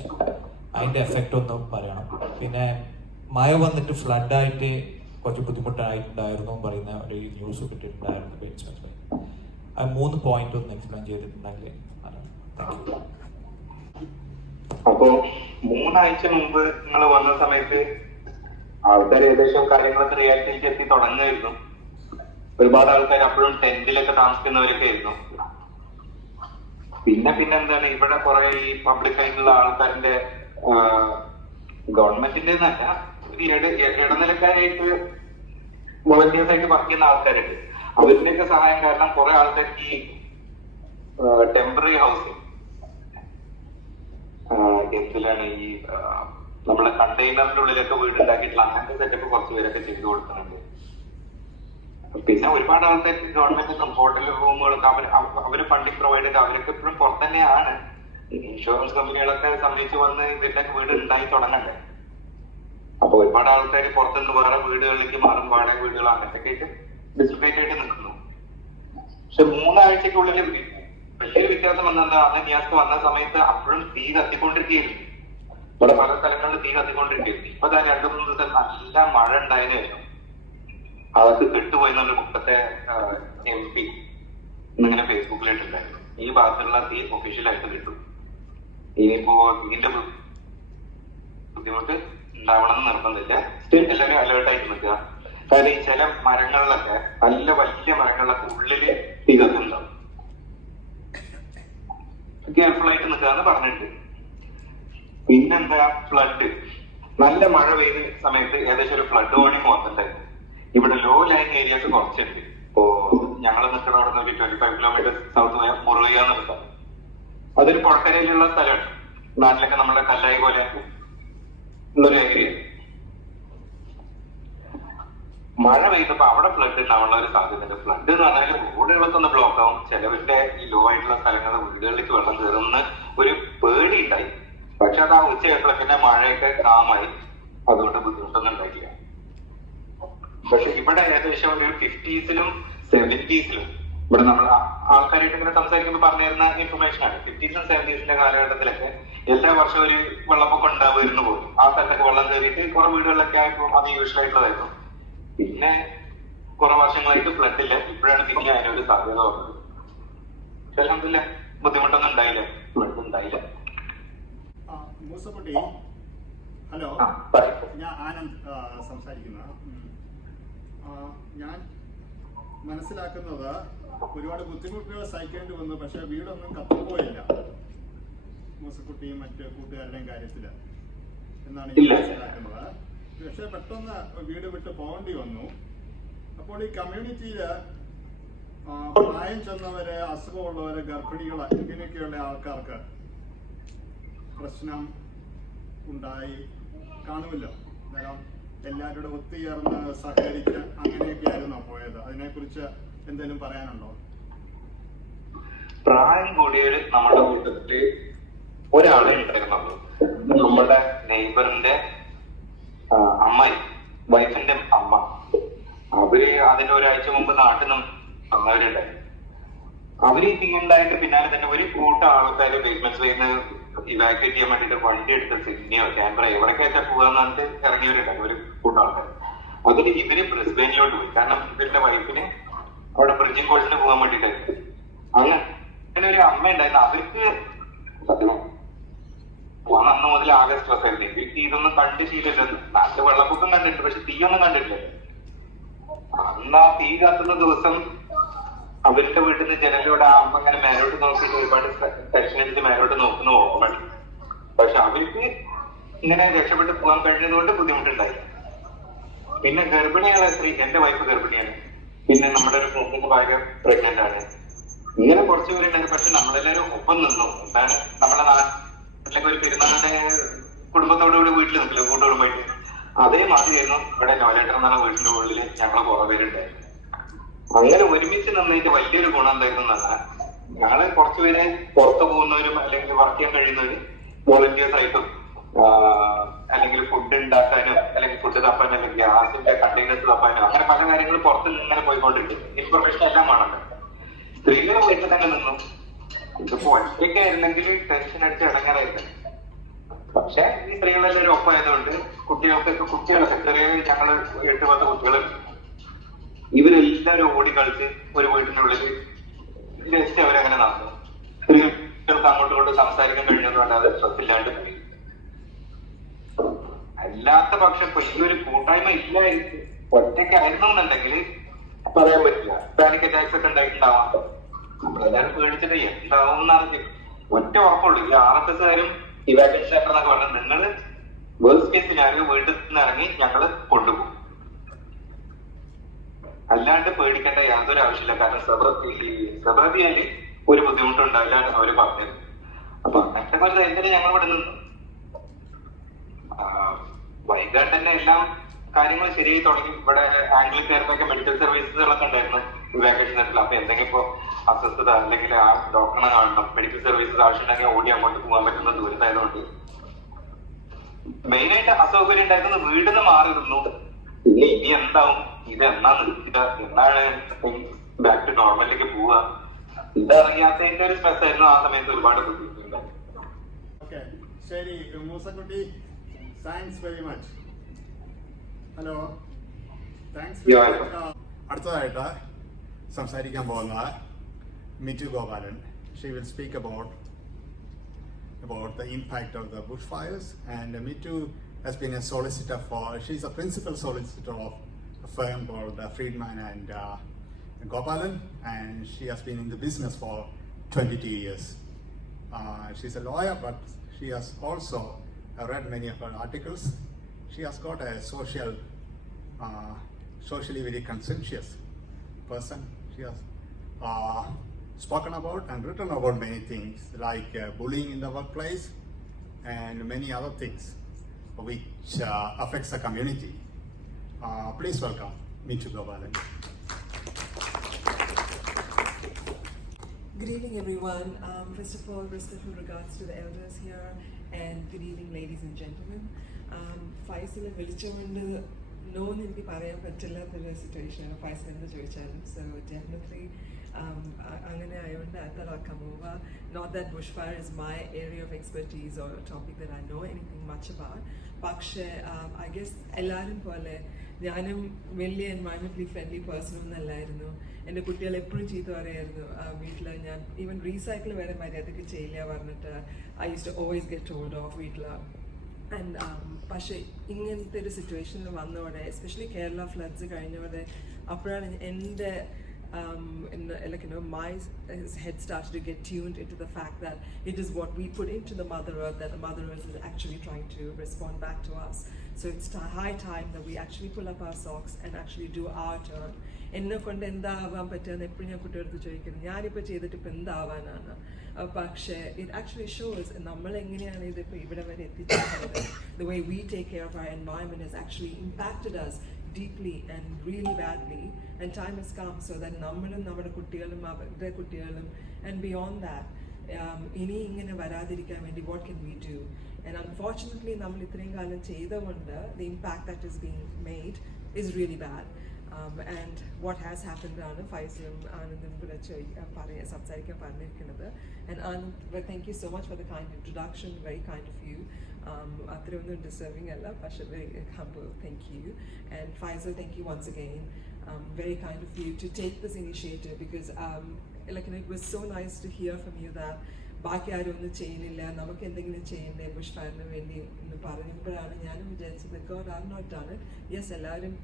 അതിൻ്റെ എഫക്റ്റ് ഒന്ന് പറയണം. പിന്നെ മഴ വന്നിട്ട് ഫ്ലഡായിട്ട് കുറച്ച് ബുദ്ധിമുട്ടായിട്ടുണ്ടായിരുന്നു പറയുന്ന ഒരു ന്യൂസ് കിട്ടിയിട്ടുണ്ടായിരുന്നു. ആ 3 പോയിന്റ് ഒന്ന് എക്സ്പ്ലെയിൻ ചെയ്തിട്ടുണ്ടെങ്കിൽ. അപ്പോ 3 ആഴ്ച മുമ്പ് നിങ്ങൾ വന്ന സമയത്ത് ആൾക്കാർ ഏകദേശം കാര്യങ്ങളൊക്കെ റിയാലിറ്റിയിലേക്ക് എത്തി തുടങ്ങുമായിരുന്നു. ഒരുപാട് ആൾക്കാർ അപ്പോഴും ടെന്റിലൊക്കെ താമസിക്കുന്നവരൊക്കെ ആയിരുന്നു. പിന്നെ എന്താണ്, ഇവിടെ കുറെ ഈ പബ്ലിക് ആയിട്ടുള്ള ആൾക്കാരുടെ ഗവൺമെന്റിന്റെ എന്നല്ല, ഇടനിലക്കാരായിട്ട് വോളണ്ടിയേഴ്സ് ആയിട്ട് വർക്ക് ചെയ്യുന്ന ആൾക്കാരുണ്ട്. അവരുടെയൊക്കെ സഹായം കാരണം കുറെ ആൾക്കാർക്ക് ഈ ടെമ്പററി ഹൗസിങ് എന്തിലാണ് ഈ നമ്മളെ കണ്ടെയ്നറിന്റെ ഉള്ളിലൊക്കെ വീടുണ്ടാക്കിയിട്ടുള്ള അങ്ങനത്തെ സെറ്റപ്പ് കുറച്ച് പേരൊക്കെ ചെയ്തു കൊടുക്കുന്നുണ്ട്. പിന്നെ ഒരുപാട് ആൾക്കാർക്ക് ഗവൺമെന്റ് ഹോട്ടൽ റൂമുകളൊക്കെ അവര് ഫണ്ടിങ് പ്രൊവൈഡ് ചെയ്ത് അവരൊക്കെ ഇപ്പോഴും പുറത്തന്നെയാണ്. ഇൻഷുറൻസ് കമ്പനികളൊക്കെ സമ്മതിച്ച് വന്ന് ഇവരുടെ വീട് ഉണ്ടായി തുടങ്ങണ്ടേ. അപ്പൊ ഒരുപാട് ആൾക്കാർ പുറത്തുനിന്ന് വേറെ വീടുകളിലേക്ക് മാറും, വാടക വീടുകൾ അങ്ങനത്തെ ആയിട്ട് ഡിസ്ട്രിബ്യൂട്ട് ആയിട്ട് നിൽക്കുന്നു. പക്ഷെ 3 ആഴ്ചക്കുള്ളിൽ വലിയൊരു വ്യത്യാസം വന്നെന്താ, അന്ന് നിയാസ് വന്ന സമയത്ത് അപ്പോഴും തീ കത്തിക്കൊണ്ടിരിക്കുകയായിരുന്നു. ഇവിടെ പല സ്ഥലങ്ങളിൽ തീ കത്തിക്കൊണ്ടിരിക്കുകയായിരുന്നു. ഇപ്പൊ 2-3 ദിവസം നല്ല മഴ ഉണ്ടായതായിരുന്നു. അതൊക്കെ കെട്ടുപോയെന്നുള്ള മുമ്പത്തെ MP ഇന്നിങ്ങനെ ഫേസ്ബുക്കിലായിട്ടുണ്ടായിരുന്നു. ഈ ഭാഗത്തുള്ള തീ ഒഫീഷ്യലായിട്ട് കിട്ടും. ഇനിയിപ്പോ ഇതിന്റെ ബുദ്ധിമുട്ട് ഉണ്ടാവണം എന്ന് നിർബന്ധമില്ല. എല്ലാവരും അലേർട്ടായിട്ട് നിൽക്കുക. കാരണം ഈ ചില മരങ്ങളിലൊക്കെ നല്ല വലിയ മരങ്ങളിലൊക്കെ ഉള്ളില് തീ കത്തുണ്ടാവും. കെയർഫുൾ ആയിട്ട് നിൽക്കുക എന്ന് പറഞ്ഞിട്ട്. പിന്നെന്താ, ഫ്ലഡ്. നല്ല മഴ പെയ്ത സമയത്ത് ഏകദേശം ഒരു ഫ്ലഡ് വാർണിംഗ് വന്നിട്ടുണ്ടായിരുന്നു. ഇവിടെ ലോ ലൈൻ ഏരിയാസ് കുറച്ചുണ്ട്. ഇപ്പോ ഞങ്ങൾ നിൽക്കുന്ന അവിടെ നിന്ന് 25 കിലോമീറ്റർ സൗത്ത് പോയ മുറുക എന്നുള്ള സ്ഥലം, അതൊരു പുഴക്കരയിലുള്ള സ്ഥലമാണ്. നാട്ടിലൊക്കെ നമ്മുടെ കല്ലായി പോലെ ഉള്ളൊരു ഏരിയ. മഴ പെയ്തപ്പോ അവിടെ ഫ്ലഡ് ഉണ്ടാവാനുള്ള ഒരു സാധ്യതയുണ്ട്. ഫ്ലഡ് എന്ന് പറഞ്ഞാൽ റോഡുകളൊക്കെ ഒന്ന് ബ്ലോക്ക് ആവും. ചിലവരുടെ ഈ ലോ ആയിട്ടുള്ള സ്ഥലങ്ങളിൽ വീടുകളിലേക്ക് വെള്ളം കയറുന്ന ഒരു പേടി ഉണ്ടായി. പക്ഷെ അത് ആ ഉച്ചയായപ്പോൾ പിന്നെ മഴയൊക്കെ കാമായി, അതുകൊണ്ട് ബുദ്ധിമുട്ടൊന്നും ഉണ്ടായിട്ടില്ല. പക്ഷെ ഇവിടെ ഏകദേശം ഒരു 50s-ലും 70s-ലും ഇവിടെ നമ്മൾ ആൾക്കാരായിട്ട് ഇങ്ങനെ സംസാരിക്കുമ്പോൾ പറഞ്ഞിരുന്ന ഇൻഫർമേഷൻ ആണ്. 50s-ലും 70s-ന്റെ കാലഘട്ടത്തിലൊക്കെ എല്ലാ വർഷവും ഒരു വെള്ളപ്പൊക്കം ഉണ്ടാവുമായിരുന്നു പോലും. ആ സ്ഥലത്തൊക്കെ വെള്ളം കയറിയിട്ട് കുറെ വീടുകളിലൊക്കെ ആയപ്പോൾ അത് യൂഷ്വൽ ആയിട്ടുള്ളതായിരുന്നു. പിന്നെ കുറെ വർഷങ്ങളായിട്ട് ഫ്ലഡ് ഇല്ല. ഇപ്പോഴാണ് പിന്നെ അതിനൊരു സാധ്യത വന്നത്. പക്ഷെ അൽഹംദുലില്ലാ ബുദ്ധിമുട്ടൊന്നും ഉണ്ടായില്ല, ഫ്ലഡ് ഉണ്ടായില്ല. മൂസക്കുട്ടി, ഹലോ, ഞാൻ ആനന്ദ് സംസാരിക്കുന്ന. ഞാൻ മനസ്സിലാക്കുന്നത് ഒരുപാട് ബുദ്ധിമുട്ടുകൾ സഹിക്കേണ്ടി വന്നു, പക്ഷെ വീടൊന്നും കത്തിപ്പോയില്ല മൂസക്കുട്ടിയും മറ്റ് കൂട്ടുകാരുടെയും കാര്യത്തില് എന്നാണ് ഞാൻ മനസ്സിലാക്കുന്നത്. പക്ഷെ പെട്ടെന്ന് വീട് വിട്ട് പോകേണ്ടി വന്നു. അപ്പോൾ ഈ കമ്മ്യൂണിറ്റിയില് പ്രായം ചെന്നവര്, അസുഖമുള്ളവര്, ഗർഭിണികള്, ഇങ്ങനെയൊക്കെയുള്ള ആൾക്കാർക്ക് പ്രശ്നം ഉണ്ടായി കാണുമല്ലോ. അന്നേരം എല്ലാവരോടും ഒത്തുചേർന്ന് സഹകരിച്ച് അങ്ങനെയൊക്കെ ആയിരുന്നോ പോയത്? അതിനെക്കുറിച്ച് എന്തെങ്കിലും പറയാനുണ്ടോ? പ്രായം കൂടിയവര് നമ്മുടെ കൂട്ടത്തില് ഒരാളെ ഉണ്ടായിരുന്നുള്ളൂ. നമ്മുടെ നെയ്ബറിന്റെ അമ്മായി, വൈഫിന്റെ അമ്മ. അവര് അതിന്റെ ഒരാഴ്ച മുമ്പ് നാട്ടിൽ നിന്ന് വന്നവരുണ്ടായി. അവര് തീയുണ്ടായിട്ട് പിന്നാലെ തന്നെ ഒരു കൂട്ടം ആൾക്കാര് ബേസ്മെന്റ് ചെയ്യുന്ന ഇവാക്യുവേറ്റ് ചെയ്യാൻ വേണ്ടിട്ട് വണ്ടി എടുത്ത് സിഡ്നിയോ ക്യാൻബറ എവിടേക്കാച്ചാ പോകാന്ന് പറഞ്ഞിട്ട് ഇറങ്ങിയവരുണ്ടായി ഒരു കൂട്ടം ആൾക്കാർ. അതിൽ ഇവര് ബ്രിസ്ബെയിനിലോട്ട് പോയി. കാരണം ഇവരുടെ വൈഫിന് അവിടെ ബ്രിഡ്ജിംഗ് കോഴ്സിന് പോകാൻ വേണ്ടിട്ടായിരുന്നു. അങ്ങനെ ഒരു അമ്മ ഉണ്ടായിരുന്നു. അവർക്ക് അന്ന് മുതൽ ആകെ സ്ട്രെസ് ആയിരുന്നു. വീട്ടിൽ ഇതൊന്നും കണ്ട് ശീലമില്ലെന്ന്. നാട്ടിൽ വെള്ളപ്പൊക്കം കണ്ടിട്ടുണ്ട്, പക്ഷെ തീയൊന്നും കണ്ടിട്ടില്ല. അന്ന് ആ തീ കത്തുന്ന ദിവസം അവരുടെ വീട്ടിൽ നിന്ന് ജനലിലൂടെ അമ്മ ഇങ്ങനെ മേലോട്ട് നോക്കിയിട്ട് ഒരുപാട് ടെൻഷൻ അടിച്ച് മേലോട്ട് നോക്കുന്ന ഓർമ്മ. പക്ഷെ അവർക്ക് ഇങ്ങനെ രക്ഷപ്പെട്ട് പോകാൻ കഴിഞ്ഞത് കൊണ്ട് ബുദ്ധിമുട്ടുണ്ടായി. പിന്നെ ഗർഭിണികളെ സ്ത്രീ, എന്റെ വൈഫ് ഗർഭിണിയാണ്. പിന്നെ നമ്മുടെ ഒരു ഫ്രണ്ടിന്റെ ഭാര്യ പ്രഗ്നന്റ് ആണ്. ഇങ്ങനെ കുറച്ച് പേരുണ്ടായിരുന്നു. പക്ഷെ നമ്മളെല്ലാവരും ഒപ്പം നിന്നു. എന്താണ്, നമ്മളെ നാട്ടിലൊക്കെ ഒരു പെരുന്നാളിന്റെ കുടുംബത്തോടുകൂടി വീട്ടിൽ നിൽക്കില്ല, കൂട്ടുകുടുംബമായിട്ട്. അതേമാതിരിയായിരുന്നു ഇവിടെ നോലേറ്റർ എന്ന് പറഞ്ഞ വീട്ടിന്റെ ഉള്ളിൽ ഞങ്ങളെ കുറെ പേരുണ്ടായിരുന്നു. അങ്ങനെ ഒരുമിച്ച് നിന്നതിന്റെ വലിയൊരു ഗുണം എന്തായിരുന്നു പറഞ്ഞാൽ, ഞങ്ങള് കുറച്ചുപേരെ പുറത്തു പോകുന്നവരും അല്ലെങ്കിൽ വർക്ക് ചെയ്യാൻ കഴിയുന്നവരും വോളണ്ടിയേഴ്സ് ആയിട്ടും അല്ലെങ്കിൽ ഫുഡ് ഉണ്ടാക്കാനോ അല്ലെങ്കിൽ ഫുഡ് തപ്പാനോ അല്ലെങ്കിൽ ഗ്യാസിന്റെ കണ്ടെയ്നേഴ്സ് തപ്പാനോ അങ്ങനെ പല കാര്യങ്ങളും പുറത്ത് ഇങ്ങനെ പോയിക്കൊണ്ടിരിക്കും. ഇൻഫർമേഷൻ എല്ലാം വേണമല്ലോ. സ്ത്രീകൾ വീട്ടിൽ തന്നെ നിന്നു. ഇതിപ്പോ ഒറ്റയ്ക്ക് ആയിരുന്നെങ്കിൽ ടെൻഷൻ അടിച്ച് ഇടങ്ങാറായിരുന്നു. പക്ഷെ ഈ സ്ത്രീകളെല്ലാവരും ഒപ്പമായതുകൊണ്ട് കുട്ടികളൊക്കെ ചെറിയ ഞങ്ങള് 8-10 കുട്ടികൾ, ഇവരെല്ലാവരും ഓടിക്കളിച്ച് ഒരു വീട്ടിനുള്ളിൽ ജസ്റ്റ് അവരങ്ങനെ നടന്നു. സ്ത്രീകൾക്ക് അങ്ങോട്ടും ഇങ്ങോട്ടും സംസാരിക്കാൻ കഴിഞ്ഞൊന്നും അല്ലാതെ സ്ട്രെസ് ഇല്ലാണ്ട് പോയി. അല്ലാത്ത പക്ഷം ഇപ്പൊ ഈ ഒരു കൂട്ടായ്മ ഇല്ലായിരിക്കും. ഒറ്റയ്ക്കായിരുന്നു എന്നുണ്ടെങ്കിൽ പറയാൻ പറ്റില്ല. പാനിക് അറ്റാക്സ് ഒക്കെ ഉണ്ടായിട്ടുണ്ടാവാം. നമ്മളെല്ലാവരും പേടിച്ചിട്ട് എന്താവും എന്നറിഞ്ഞു. ഒറ്റ ഉറപ്പുള്ളൂ, ഈ RSSകാരും ഇവാക്യുവേഷൻ സെന്റർ എന്നൊക്കെ പറഞ്ഞാൽ നിങ്ങള് വേഴ്സ്റ്റ് കേസ് സിനാരിയോ വീട്ടിൽ നിന്ന് ഇറങ്ങി ഞങ്ങള് കൊണ്ടുപോകും. അല്ലാണ്ട് പേടിക്കേണ്ട യാതൊരു ആവശ്യമില്ല. കാരണം സബർബിയയില് ഒരു ബുദ്ധിമുട്ടുണ്ടായില്ല അവര് പറഞ്ഞത്. അപ്പൊ അങ്ങനത്തെ ഒരു ധൈര്യത്തിന് ഞങ്ങൾ ഇവിടെ നിന്നു. വൈകാണ്ട് തന്നെ എല്ലാം കാര്യങ്ങൾ ശരിയായി തുടങ്ങി. ഇവിടെ ആംഗ്ലിക്കാർക്കൊക്കെ മെഡിക്കൽ സർവീസുകളൊക്കെ ഉണ്ടായിരുന്നു ഇവാക്യുവേഷൻ സെന്ററിൽ. അപ്പൊ എന്തെങ്കിലും ഇപ്പൊ അസ്വസ്ഥത അല്ലെങ്കിൽ ആ ഡോക്ടറിനെ കാണണം, മെഡിക്കൽ സർവീസസ് ആവശ്യമുണ്ടെങ്കിൽ ഓടി അങ്ങോട്ട് പോകാൻ പറ്റുന്ന ദൂരത്തായതുകൊണ്ട് മെയിനായിട്ട് അസൗകര്യം ഉണ്ടായിരുന്നു. വീടിന് മാറി നിന്നു. ഇനി എന്താവും ഇതെന്നാ നിർത്തുക, എന്നാണ് ബാക്ക് ടു നോർമലിലേക്ക് പോവുക, ഇതറിയാത്തതിന്റെ ഒരു സ്ട്രെസ് ആയിരുന്നു ആ സമയത്ത്. ഒരുപാട് ബുദ്ധിമുട്ടുണ്ട്. Okay, ശരി Moosakutty, thanks very much. Hello, thanks. അടുത്തതായിട്ട് സംസാരിക്കാൻ പോകുന്ന മിറ്റു Gopalan. She will speak about the impact of the bushfires, and Mitu has been a solicitor she's a principal solicitor of a firm called Friedman and Gopalan, and she has been in the business for 22 years. She's a lawyer, but she has also read many of her articles. She has got a socially very conscientious person. She has spoken about and written about many things like bullying in the workplace and many other things which affects the community. Please welcome Mitu Gopalan. Good evening, everyone. First of all, respectful regards to the elders here, and good evening, ladies and gentlemen. Faisal വിളിച്ചുകൊണ്ട് നോന്ന് എനിക്ക് പറയാൻ പറ്റില്ലാത്തൊരു സിറ്റുവേഷനാണ് ഫൈസൽ എന്ന് ചോദിച്ചാലും. So definitely അങ്ങനെ ആയതുകൊണ്ട് I thought I'll come over. Not that bushfire is my area of expertise or a topic that I know anything much about. പക്ഷേ I guess എല്ലാവരും പോലെ ഞാനും വലിയ എൻവയൺമെന്റലി ഫ്രണ്ട്ലി പേഴ്സൺ ഒന്നല്ലായിരുന്നു. എൻ്റെ കുട്ടികൾ എപ്പോഴും ചീത്ത പറയായിരുന്നു വീട്ടിൽ. ഞാൻ ഈവൻ റീസൈക്കിൾ വരെ മര്യാദയ്ക്ക് ചെയ്യില്ല പറഞ്ഞിട്ട് I used to always get told off വീട്ടിൽ. ആൻഡ് പക്ഷേ ഇങ്ങനത്തെ ഒരു സിറ്റുവേഷനിൽ വന്നതോടെ, എസ്പെഷ്യലി കേരള ഫ്ലഡ്സ് കഴിഞ്ഞതോടെ, അപ്പോഴാണ് എൻ്റെ my head started to get tuned into the fact that it is what we put into the Mother Earth that the Mother Earth is actually trying to respond back to us. So it's high time that we actually pull up our socks and actually do our turn. എന്നെ കൊണ്ട് എന്താവാൻ പറ്റുമെന്ന് എപ്പോഴും ഞാൻ കുട്ടികൾക്ക് ചോദിക്കുന്നു. ഞാനിപ്പോൾ ചെയ്തിട്ട് ഇപ്പം എന്താവാനാണ്? പക്ഷേ it actually shows നമ്മളെങ്ങനെയാണ് ഇതിപ്പോൾ ഇവിടെ വരെ എത്തിച്ചേർന്നത്. The way we take care of our environment has actually impacted us deeply and really badly, and time has come so that നമ്മളും നമ്മുടെ കുട്ടികളും അവരുടെ കുട്ടികളും and beyond that ഇനി ഇങ്ങനെ വരാതിരിക്കാൻ വേണ്ടി what can we do? And unfortunately നമ്മൾ ഇത്രയും കാലം ചെയ്തുകൊണ്ട് the impact that is being made is really bad. And what has happened ആണ് ഫൈസലും ആനന്ദും കൂടെ സംസാരിക്കാൻ പറഞ്ഞിരിക്കുന്നത്. And Anand, thank you so much for the kind introduction, very kind of you. അത്രയൊന്നും deserving അല്ല, പക്ഷേ very humble, thank you. And Faisal, thank you once again. Very kind of you to take this initiative, because it was so nice to hear from you that ബാക്കി ആരും ഒന്നും ചെയ്യുന്നില്ല, നമുക്ക് എന്തെങ്കിലും ചെയ്യണ്ടേ ബുഷ്ഫയറിന് വേണ്ടി എന്ന് പറയുമ്പോഴാണ് ഞാനും വിചാരിച്ചത് God, I've not done it. Yes, എല്ലാവരും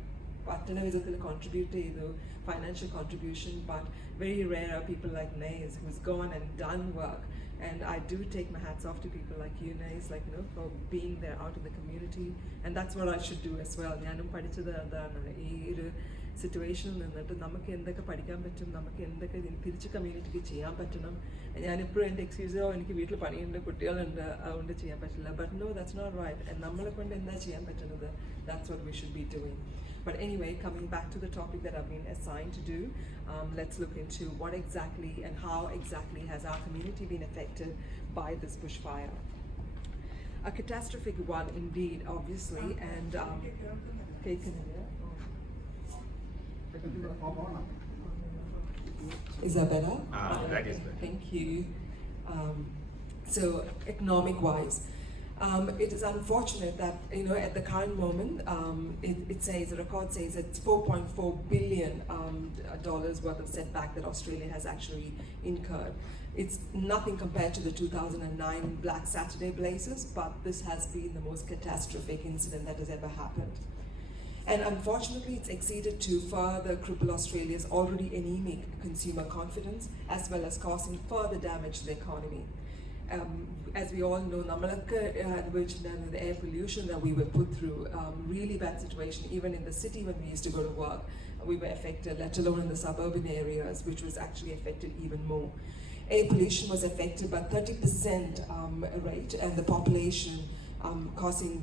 പറ്റുന്ന വിധത്തിൽ കോൺട്രിബ്യൂട്ട് ചെയ്തു, financial contribution, but very rare are people like Nays who's gone and done work. And I do take my hats off to people like you, Nays, for being there out in the community. And that's what I should do as well. ഞാനും പഠിച്ചത് അതാണ്. ഈ ഒരു സിറ്റുവേഷനിൽ നിന്നിട്ട് നമുക്ക് എന്തൊക്കെ പഠിക്കാൻ പറ്റും, നമുക്ക് എന്തൊക്കെ തിരിച്ച് കമ്മ്യൂണിറ്റിക്ക് ചെയ്യാൻ പറ്റണം. ഞാനിപ്പോഴും എൻ്റെ എക്സ്ക്യൂസോ എനിക്ക് വീട്ടിൽ പണിയുണ്ട്, കുട്ടികളുണ്ട്, അതുകൊണ്ട് ചെയ്യാൻ പറ്റില്ല. But no, that's not right. And നമ്മളെ കൊണ്ട് എന്താ ചെയ്യാൻ പറ്റുന്നത്? That's what we should be doing. But anyway, coming back to the topic that I've been assigned to do, let's look into what exactly and how exactly has our community been affected by this bushfire. A catastrophic one indeed, obviously, and taken in here. Is that better? That is better. Thank you. So economic-wise, it is unfortunate that at the current moment, it says, the record says it's $4.4 billion dollars worth of setback that Australia has actually incurred. It's nothing compared to the 2009 Black Saturday blazes, but this has been the most catastrophic incident that has ever happened. And unfortunately, it's exceeded to further cripple Australia's already anemic consumer confidence, as well as causing further damage to the economy. As we all know, the air pollution that we were put through, really bad situation. Even in the city when we used to go to work, we were affected, let alone in the suburban areas, which was actually affected even more. Air pollution was affected by 30% rate, and the population causing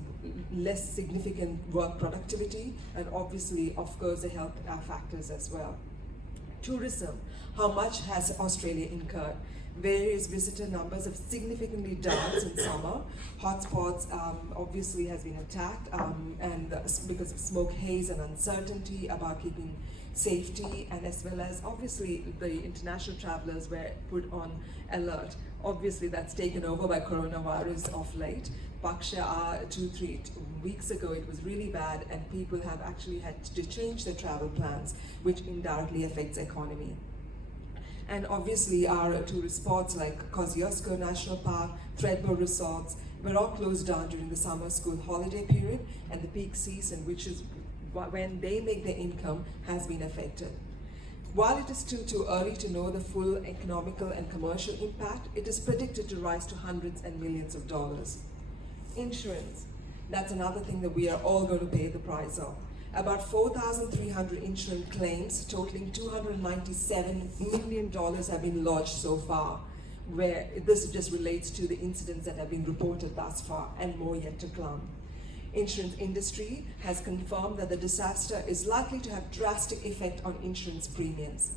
less significant work productivity, and obviously, of course, the health factors as well. tourism, how much has Australia incurred? Various visitor numbers have significantly down since summer. Hotspots obviously has been attacked and because of smoke, haze and uncertainty about keeping safety, and as well as obviously the international travelers were put on alert. Obviously that's taken over by coronavirus of late. Paksha 2-3 weeks ago it was really bad and people have actually had to change their travel plans, which indirectly affects economy. And obviously our tourist spots like Kosciuszko National Park, Thredbo Resorts were all closed down during the summer school holiday period, and the peak season, which is when they make their income, has been affected. While it is still too early to know the full economical and commercial impact, it is predicted to rise to hundreds and millions of dollars. Insurance, that's another thing that we are all going to pay the price of. About 4,300 insurance claims totaling $297 million have been lodged so far, where this just relates to the incidents that have been reported thus far and more yet to come. Insurance industry has confirmed that the disaster is likely to have drastic effect on insurance premiums.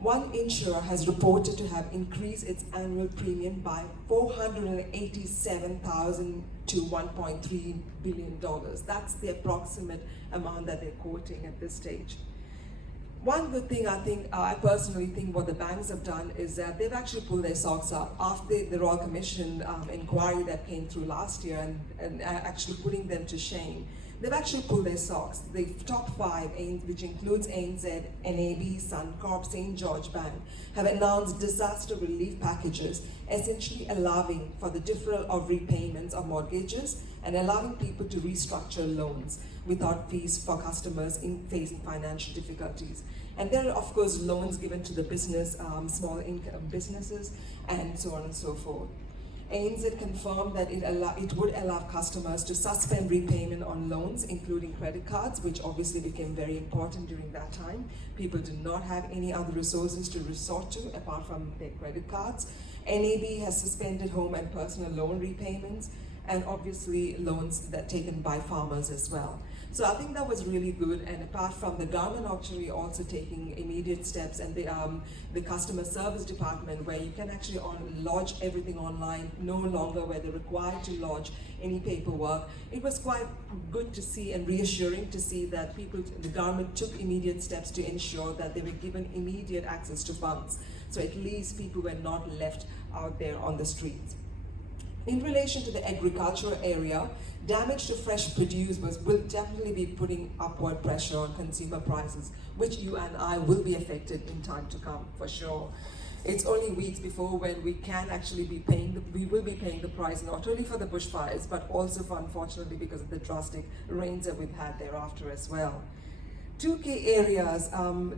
One insurer has reported to have increased its annual premium by $487,000 to $1.3 billion. That's the approximate amount that they're quoting at this stage. One good thing I personally think what the banks have done is that they've actually pulled their socks up after the Royal Commission inquiry that came through last year and actually putting them to shame. They've actually pulled their socks. The top five, which includes ANZ, NAB, Suncorp, St. George Bank, have announced disaster relief packages, essentially allowing for the deferral of repayments of mortgages and allowing people to restructure loans without fees for customers facing financial difficulties. And there are, of course, loans given to the business, small income businesses, and so on and so forth. ANZ confirmed that it would allow customers to suspend repayment on loans, including credit cards, which obviously became very important during that time. People did not have any other resources to resort to apart from their credit cards. NAB has suspended home and personal loan repayments, and obviously loans that taken by farmers as well. So I think that was really good, and apart from the government actually also taking immediate steps, and the customer service department where you can actually lodge everything online, no longer where they're required to lodge any paperwork. It was quite good to see and reassuring to see that the government took immediate steps to ensure that they were given immediate access to funds. So at least people were not left out there on the streets. In relation to the agricultural area, damage to fresh produce will definitely be putting upward pressure on consumer prices, which you and I will be affected in time to come, for sure. It's only weeks before when we can actually be we will be paying the price, not only for the bushfires, but also for, unfortunately, because of the drastic rains that we've had thereafter as well. Two key areas,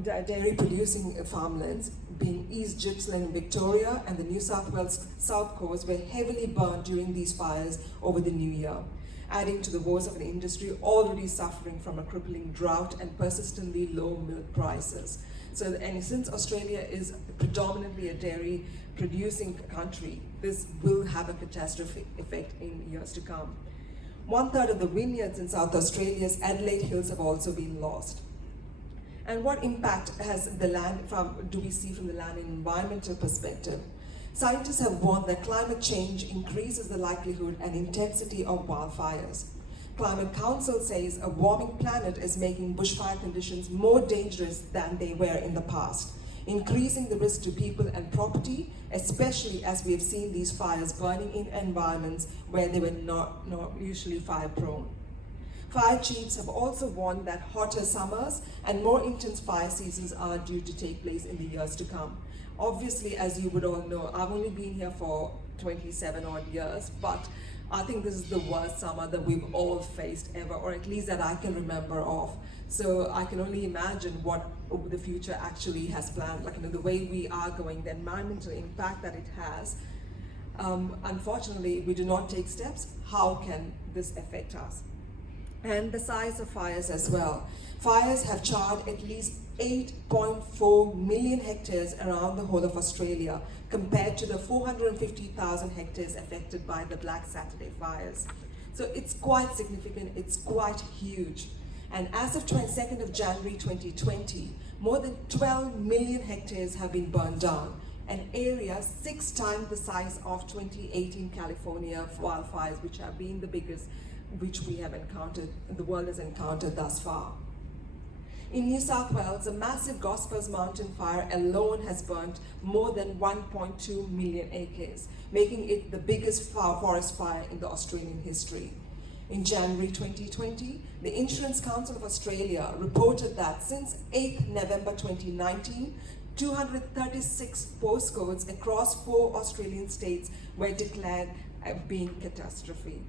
dairy producing farmlands, being East Gippsland in Victoria and the New South Wales South Coast, were heavily burned during these fires over the new year, adding to the woes of an industry already suffering from a crippling drought and persistently low milk prices. So, and since Australia is predominantly a dairy producing country, this will have a catastrophic effect in years to come. 1/3 of the vineyards in South Australia's Adelaide Hills have also been lost. And what impact has the land do we see from the land and environmental perspective? Scientists have warned that climate change increases the likelihood and intensity of wildfires. Climate Council says a warming planet is making bushfire conditions more dangerous than they were in the past, increasing the risk to people and property, especially as we have seen these fires burning in environments where they were not usually fire prone. Fire chiefs have also warned that hotter summers and more intense fire seasons are due to take place in the years to come. Obviously, as you would all know, I've only been here for 27 odd years, but I think this is the worst summer that we've all faced ever, or at least that I can remember of. So I can only imagine what the future actually has planned, like, the way we are going, the environmental impact that it has. Unfortunately, we do not take steps. How can this affect us? And the size of fires as well. Fires have charred at least 8.4 million hectares around the whole of Australia, compared to the 450,000 hectares affected by the Black Saturday fires. So it's quite significant, it's quite huge. And as of 22nd of January 2020, more than 12 million hectares have been burned down, an area 6 times the size of 2018 California wildfires, which have been the biggest which we have encountered, the world has encountered thus far. In New South Wales, a massive Gospers Mountain fire alone has burnt more than 1.2 million acres, making it the biggest forest fire in the Australian history. In January 2020, the Insurance Council of Australia reported that since 8th November 2019, 236 postcodes across 4 Australian states were declared being catastrophe.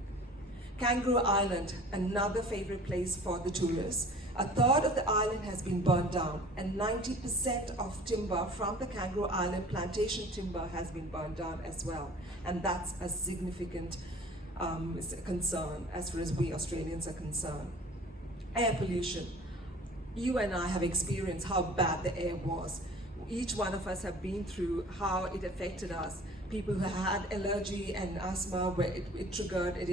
Kangaroo Island, another favorite place for the tourists. A third of the island has been burned down, and 90% of timber from the Kangaroo Island plantation timber has been burned down as well. And that's a significant concern as far as we Australians are concerned. Air pollution. You and I have experienced how bad the air was. Each one of us have been through how it affected us. People who had allergy and asthma, where it triggered, it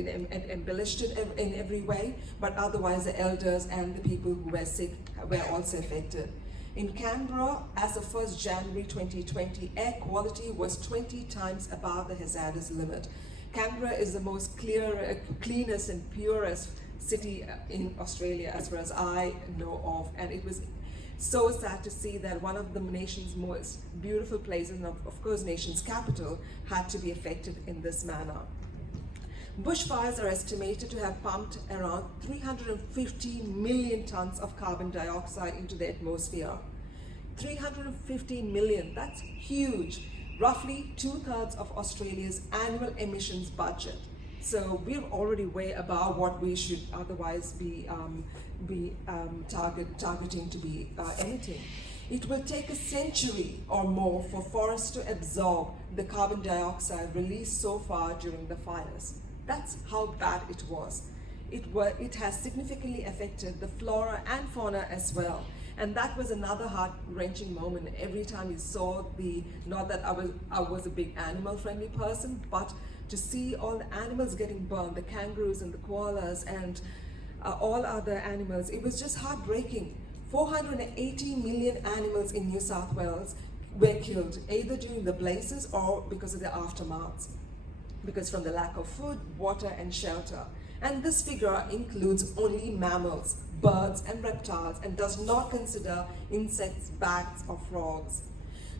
embellished it in every way, but otherwise the elders and the people who were sick were also affected. In Canberra, as of 1st January 2020, air quality was 20 times above the hazardous limit. Canberra is the most cleanest and purest city in Australia as far as I know of, and it was so sad to see that one of the nation's most beautiful places, and of course nation's capital, had to be affected in this manner. Bushfires are estimated to have pumped around 350 million tons of carbon dioxide into the atmosphere. 350 million, that's huge. Roughly 2/3 of Australia's annual emissions budget. So we're already way above what we should otherwise be targeting to be emitting. It will take a century or more for forests to absorb the carbon dioxide released so far during the fires. That's how bad it was. It has significantly affected the flora and fauna as well. And that was another heart-wrenching moment every time you saw not that I was a big animal-friendly person, but to see all the animals getting burned, the kangaroos and the koalas and all other animals, it was just heartbreaking. 480 million animals in New South Wales were killed, either during the blazes or because of the aftermaths, because from the lack of food, water and shelter. And this figure includes only mammals, birds and reptiles, and does not consider insects, bats or frogs.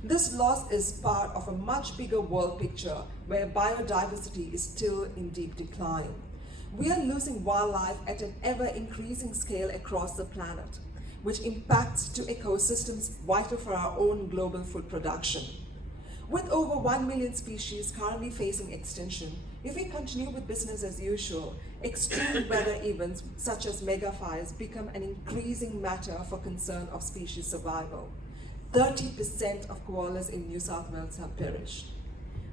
This loss is part of a much bigger world picture where biodiversity is still in deep decline. We are losing wildlife at an ever-increasing scale across the planet, which impacts to ecosystems vital for our own global food production. With over 1 million species currently facing extinction, if we continue with business as usual, extreme weather events such as mega fires become an increasing matter for concern of species survival. 30% of koalas in New South Wales have perished.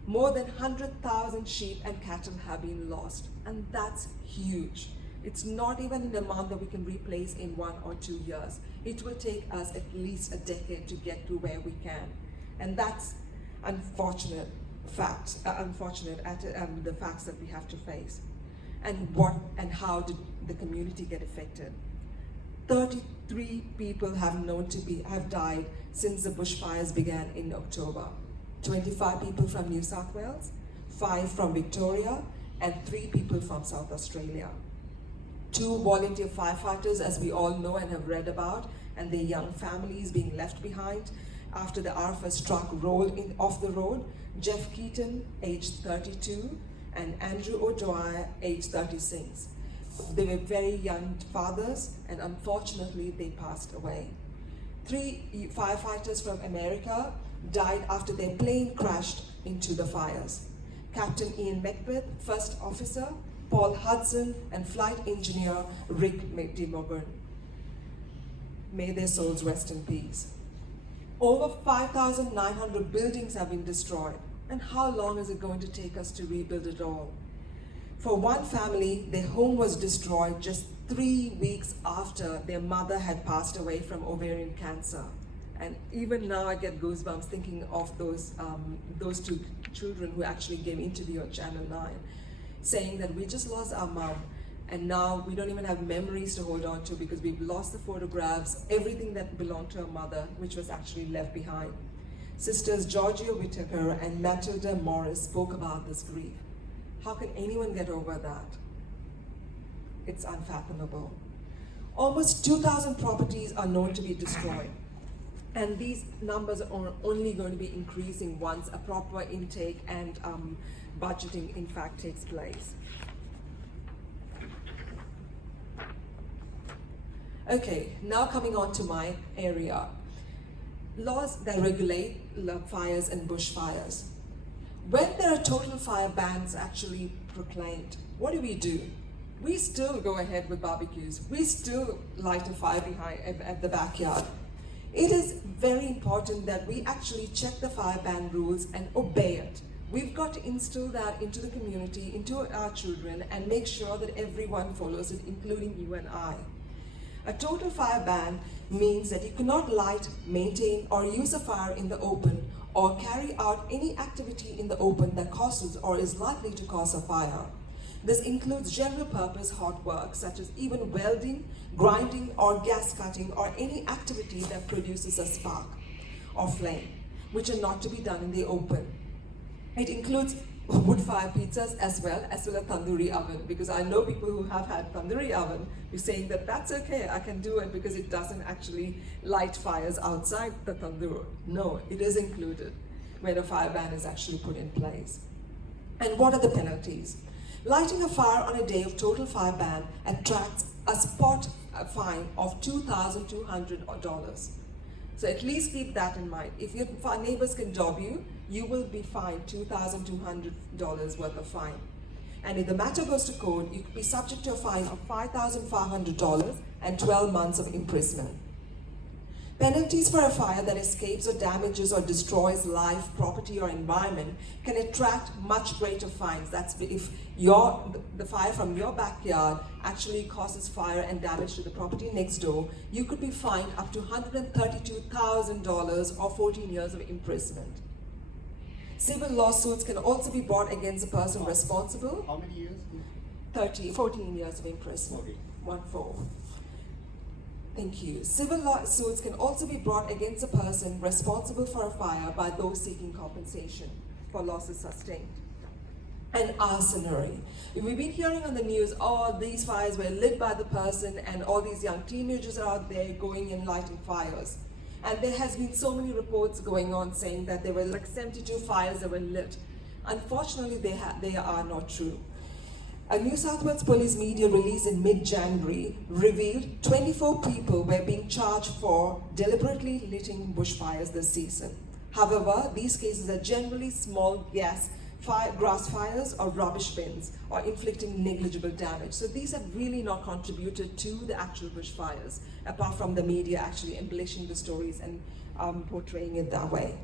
More than 100,000 sheep and cattle have been lost, and that's huge. It's not even an amount that we can replace in 1 or 2 years. It will take us at least a decade to get to where we can. And that's unfortunate fact, the facts that we have to face. And how did the community get affected? 33 people have died since the bushfires began in October. 25 people from New South Wales, 5 from Victoria, and 3 people from South Australia. 2 volunteer firefighters, as we all know and have read about, and their young families being left behind after the RFS truck rolled off the road. Jeff Keaton, aged 32, and Andrew O'Dwyer, aged 36. They were very young fathers, and unfortunately they passed away. 3 firefighters from America died after their plane crashed into the fires. Captain Ian Macbeth, first officer, Paul Hudson, and flight engineer Rick DeMoburn. May their souls rest in peace. Over 5,900 buildings have been destroyed. And how long is it going to take us to rebuild it all? For one family, their home was destroyed just 3 weeks after their mother had passed away from ovarian cancer. And even now I get goosebumps thinking of those 2 children who actually gave interview on Channel 9, saying that we just lost our mom And now we don't even have memories to hold on to because we've lost the photographs, everything that belonged to our mother, which was actually left behind. Sisters Georgia Whittaker and Matilda Morris spoke about this grief. How can anyone get over that? It's unfathomable. Almost 2,000 properties are known to be destroyed. And these numbers are only going to be increasing once a proper intake and budgeting in fact takes place. Okay, now coming on to my area. Laws that regulate fires and bushfires. When there are total fire bans actually proclaimed, what do? We still go ahead with barbecues. We still light a fire at the backyard. It is very important that we actually check the fire ban rules and obey it. We've got to instill that into the community, into our children, and make sure that everyone follows it, including you and I. A total fire ban means that you cannot light, maintain, or use a fire in the open, or carry out any activity in the open that causes or is likely to cause a fire. This includes general purpose hot work, such as even welding, grinding, or gas cutting, or any activity that produces a spark or flame, which are not to be done in the open. It includes wood fire pizzas as well as a tandoori oven, because I know people who have had tandoori oven who are saying that that's okay, I can do it because it doesn't actually light fires outside the tandoor. No, it is included when a fire ban is actually put in place. And what are the penalties? Lighting a fire on a day of total fire ban attracts a spot fine of $2,200. So at least keep that in mind. If your neighbors can dob you, you will be fined $2,200 worth of fine. And if the matter goes to court, you could be subject to a fine of $5,500 and 12 months of imprisonment. Penalties for a fire that escapes or damages or destroys life, property, or environment can attract much greater fines. That's if the fire from your backyard actually causes fire and damage to the property next door, you could be fined up to $132,000 or 14 years of imprisonment. Civil lawsuits can also be brought against the person responsible. How many years? 14 years of imprisonment. 1-4. Thank you. Civil lawsuits can also be brought against a person responsible for a fire by those seeking compensation for losses sustained. And arsonery. We've been hearing on the news, oh, these fires were lit by the person and all these young teenagers are out there going and lighting fires. And there has been so many reports going on saying that there were like 72 fires that were lit. Unfortunately, they are not true. A New South Wales Police media release in mid-January revealed 24 people were being charged for deliberately lighting bushfires this season. However, these cases are generally small grass fires or rubbish bins or inflicting negligible damage. So these have really not contributed to the actual bushfires, apart from the media actually embellishing the stories and portraying it that way.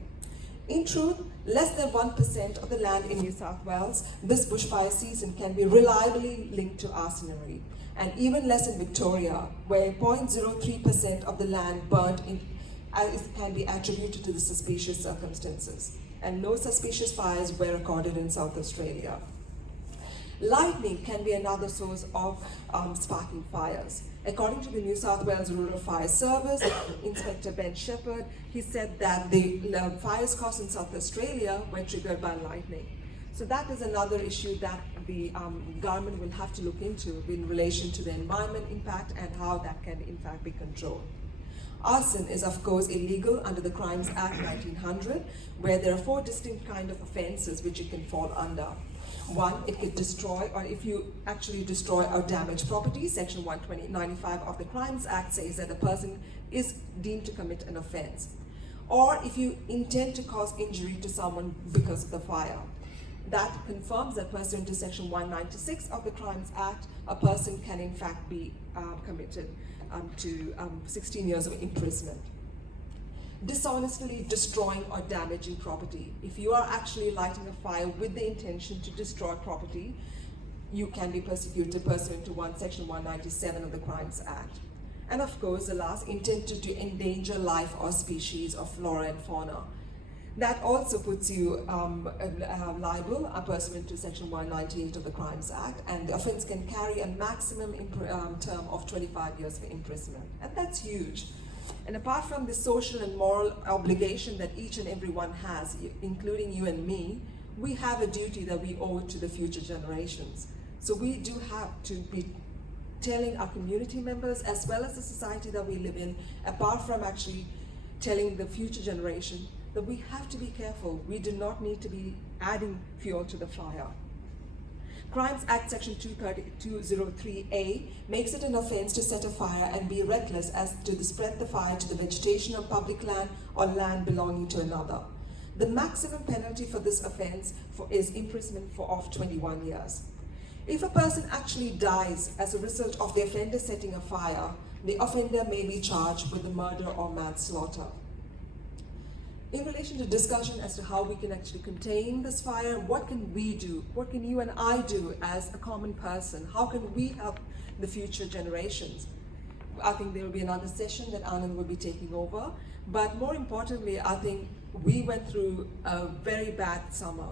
In truth, less than 1% of the land in New South Wales this bushfire season can be reliably linked to arsonery, and even less in Victoria, where 0.03% of the land burnt can be attributed to the suspicious circumstances, and no suspicious fires were recorded in South Australia. Lightning can be another source of sparking fires. According to the New South Wales Rural Fire Service, Inspector Ben Shepherd, he said that the fires caused in South Australia were triggered by lightning. So that is another issue that the government will have to look into in relation to the environment impact and how that can in fact be controlled. Arson is of course illegal under the Crimes Act 1900, where there are 4 distinct kinds of offences which it can fall under. 1, it could destroy, or if you actually destroy or damage property, Section 195 of the Crimes Act says that a person is deemed to commit an offence. Or if you intend to cause injury to someone because of the fire. That confirms that pursuant to Section 196 of the Crimes Act, a person can in fact be committed to 16 years of imprisonment. Dishonestly destroying or damaging property. If you are actually lighting a fire with the intention to destroy property, you can be prosecuted pursuant to Section 197 of the Crimes Act. And of course, the last, intent to endanger life or species of flora and fauna. That also puts you liable pursuant to Section 198 of the Crimes Act, and the offence can carry a maximum term of 25 years for imprisonment. And that's huge. And apart from the social and moral obligation that each and every one has, including you and me, we have a duty that we owe to the future generations. So we do have to be telling our community members as well as the society that we live in, apart from actually telling the future generation, that we have to be careful. We do not need to be adding fuel to the fire. Crimes Act Section 203A makes it an offence to set a fire and be reckless as to spread the fire to the vegetation of public land or land belonging to another. The maximum penalty for this offence is imprisonment of 21 years. If a person actually dies as a result of the offender setting a fire, the offender may be charged with the murder or manslaughter. In relation to discussion as to how we can actually contain this fire, what can we do? What can you and I do as a common person? How can we help the future generations? I think there will be another session that Anand will be taking over. But more importantly, I think we went through a very bad summer.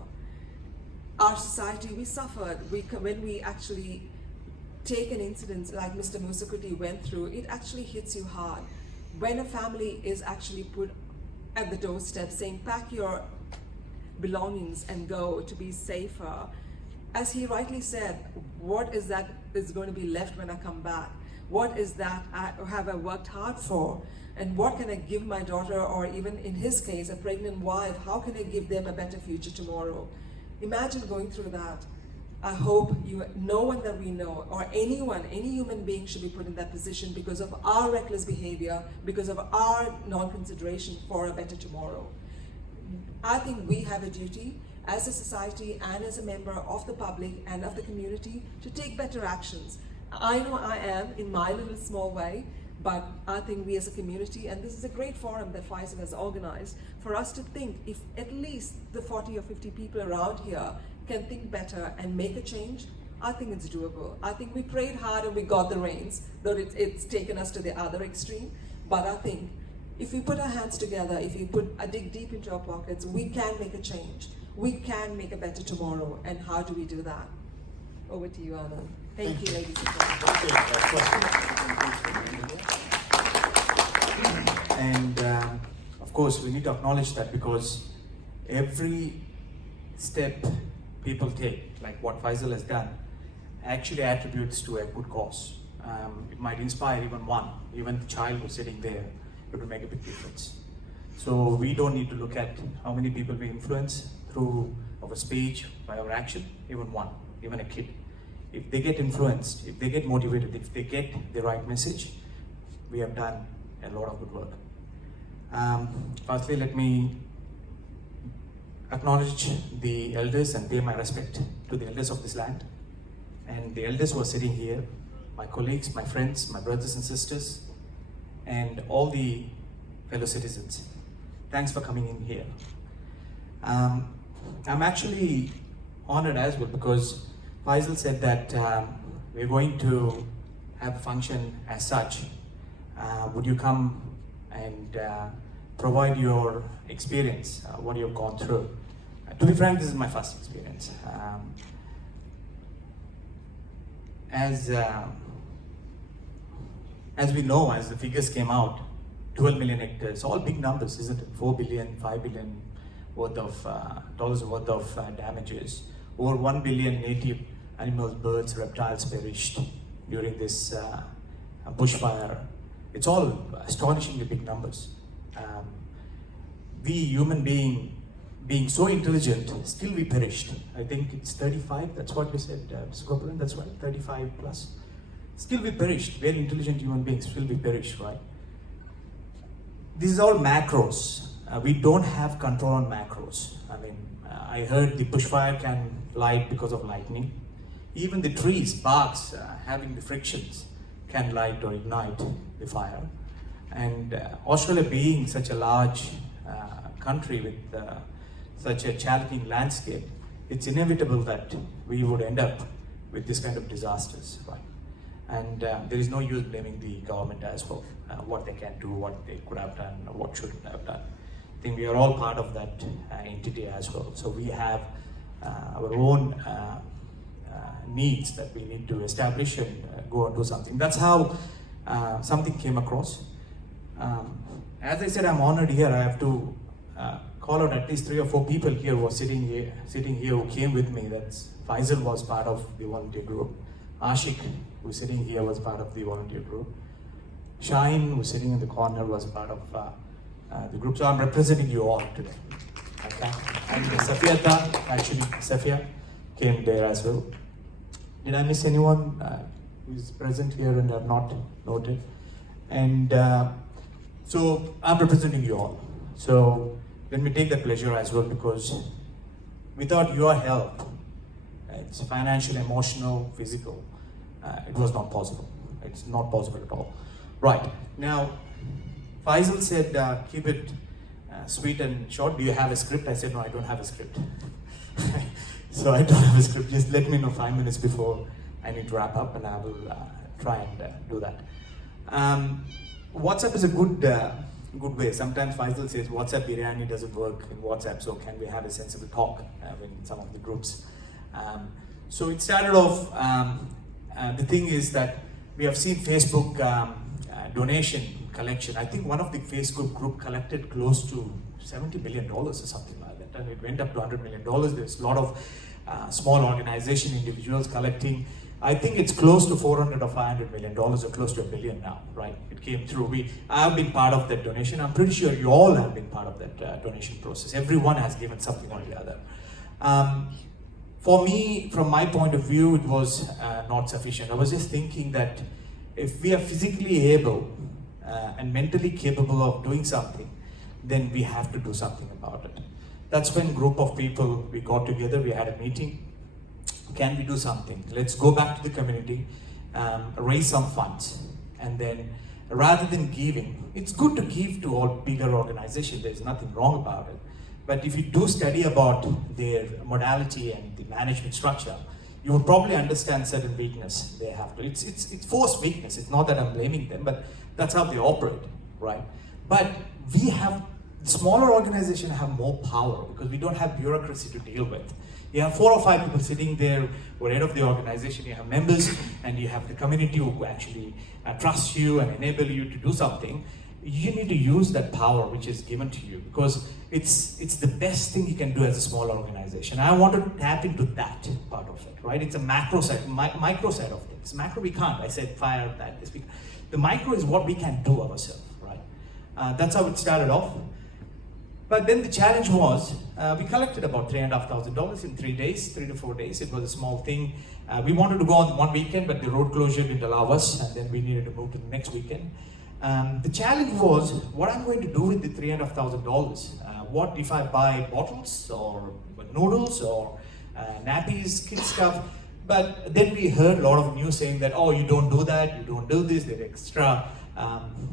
Our society, we suffered. When we actually take an incident like Mr. Musakuti went through, it actually hits you hard. When a family is actually put at the doorstep saying, pack your belongings and go to be safer, as he rightly said, what is that is going to be left when I come back? What is that have I worked hard for? And what can I give my daughter, or even in his case, a pregnant wife, how can I give them a better future tomorrow? Imagine going through that. I hope no one that we know, or anyone, any human being should be put in that position because of our reckless behavior, because of our non-consideration for a better tomorrow. I think we have a duty as a society and as a member of the public and of the community to take better actions. I know I am in my little small way, but I think we as a community, and this is a great forum that Faisal has organized, for us to think if at least the 40 or 50 people around here can think better and make a change, I think it's doable. I think we prayed hard and we got the rains, though it's taken us to the other extreme. But I think if we put our hands together, if we dig deep into our pockets, we can make a change. We can make a better tomorrow. And how do we do that? Over to you, Anand. Thank you, ladies and gentlemen. And of course, we need to acknowledge that, because every step people take, like what Faisal has done, actually attributes to a good cause. It might inspire even the child who's sitting there, it will make a big difference. So we don't need to look at how many people we influence through our speech, by our action, even a kid. If they get influenced, if they get motivated, if they get the right message, we have done a lot of good work. Firstly, let me acknowledge the elders and pay my respect to the elders of this land, and the elders who are sitting here, my colleagues, my friends, my brothers and sisters, and all the fellow citizens. Thanks for coming in here. I'm actually honored as well, because Faisal said that we're going to have a function as such. Would you come and provide your experience, what you've gone through? To be frank, this is my first experience. As we know, as the figures came out, 12 million hectares, all big numbers, isn't it? 4 billion, 5 billion dollars worth of damages. Over 1 billion native animals, birds, reptiles perished during this bushfire. It's all astonishingly big numbers. We human being so intelligent, still we perished. I think it's 35, that's what you said, Mr. Gopalan, that's right, 35 plus. Still we perished, very intelligent human beings, still we perished, right? This is all macros. We don't have control on macros. I mean, I heard the bushfire can light because of lightning. Even the trees, barks, having the frictions can light or ignite the fire. And Australia being such a large country with such a challenging landscape, it's inevitable that we would end up with this kind of disasters, right? And there is no use blaming the government as well, what they can do, what they could have done, or what shouldn't have done. think we are all part of that entity as well. So we have our own needs that we need to establish and go and do something. That's how something came across. As I said, I'm honored here. I have to call out at least 3 or 4 people here who are sitting here who came with me. That's Faisal was part of the volunteer group. Ashik, who's sitting here, was part of the volunteer group. Shaheen, who's sitting in the corner, was part of the group. So I'm representing you all today. Okay. And Safiyata, actually, Safia came there as well. Did I miss anyone who's present here and have not noted? And so I'm representing you all. So let me take that pleasure as well, because without your help, it's financial, emotional, physical, it was not possible. It's not possible at all. Right, now, Faisal said, keep it sweet and short. Do you have a script? I said, no, I don't have a script. So I don't have a script. Just let me know 5 minutes before I need to wrap up, and I will try and do that. WhatsApp is a good way. Sometimes Faisal says WhatsApp biryani doesn't work in WhatsApp, so can we have a sensible talk in some of the groups? So it started off, the thing is that we have seen Facebook donation collection. I think one of the Facebook group collected close to $70 million or something like that, and it went up to $100 million. There's a lot of small organization, individuals collecting. I think it's close to $400 or $500 million, or close to $1 billion now, right? It came through. I have been part of that donation. I'm pretty sure you all have been part of that donation process. Everyone has given something or the other. For me, from my point of view, it was not sufficient. I was just thinking that if we are physically able and mentally capable of doing something, then we have to do something about it. That's when a group of people, we got together, we had a meeting. Can we do something? Let's go back to the community, raise some funds, and then rather than giving, it's good to give to all bigger organizations, there's nothing wrong about it. But if you do study about their modality and the management structure, you will probably understand certain weakness they have to. It's forced weakness. It's not that I'm blaming them, but that's how they operate, right? But we have, smaller organizations have more power because we don't have bureaucracy to deal with. You have 4 or 5 people sitting there who are head of the organization, you have members, and you have the community who actually trust you and enable you to do something. You need to use that power which is given to you, because it's the best thing you can do as a small organization. I want to tap into that part of it, right? It's a macro side, micro side of things. Macro we can't. I said fire that. The micro is what we can do ourselves, right? That's how it started off. But then the challenge was, we collected about $3,500 in 3 days, 3 to 4 days. It was a small thing. We wanted to go on one weekend, but the road closure didn't allow us, and then we needed to move to the next weekend. The challenge was, what I'm going to do with the $3,500? What if I buy bottles or noodles or nappies, kid stuff? But then we heard a lot of news saying that, oh, you don't do that, you don't do this, there's extra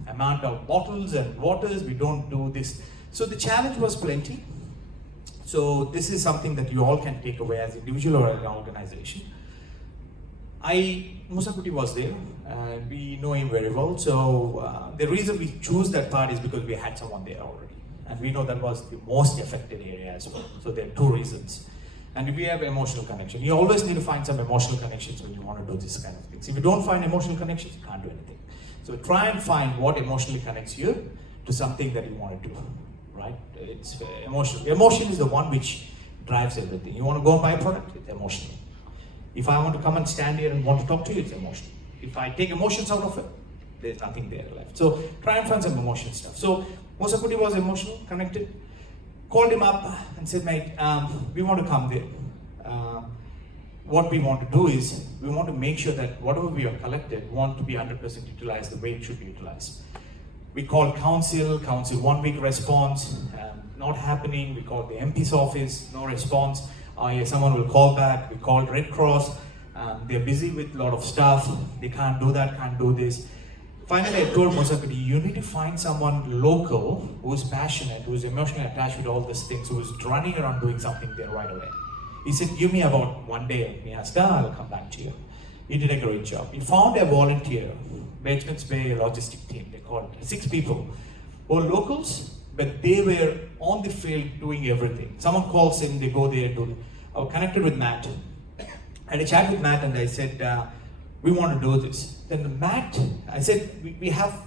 amount of bottles and waters, we don't do this. So the challenge was plenty. So this is something that you all can take away as an individual or an organization. Musa Kuti was there, we know him very well. So the reason we choose that part is because we had someone there already. And we know that was the most affected area as well. So there are 2 reasons. And we have emotional connection. You always need to find some emotional connections when you want to do this kind of things. If you don't find emotional connections, you can't do anything. So try and find what emotionally connects you to something that you want to do, right? It's emotional. Emotion is the one which drives everything. You want to go and buy a product, it's emotional. If I want to come and stand here and want to talk to you, it's emotional. If I take emotions out of it, there's nothing there left. So try and find some emotional stuff. So Musa Kuti was emotional, connected. Called him up and said, mate, we want to come there. What we want to do is, we want to make sure that whatever we have collected want to be 100% utilized the way it should be utilized. We called council 1 week response, not happening. We called the MP's office, no response. Someone will call back. We called Red Cross. They're busy with a lot of stuff. They can't do that, can't do this. Finally, I told Musa Kuti, you need to find someone local who's passionate, who's emotionally attached with all these things, who's running around doing something there right away. He said, give me about 1 day. I'll come back to you. He did a great job. He found a volunteer, Batemans Bay logistic team. They called 6 people who are locals but they were on the field doing everything. Someone calls in, they go there, I was connected with Matt. I had a chat with Matt and I said, we want to do this. Then Matt, I said, we have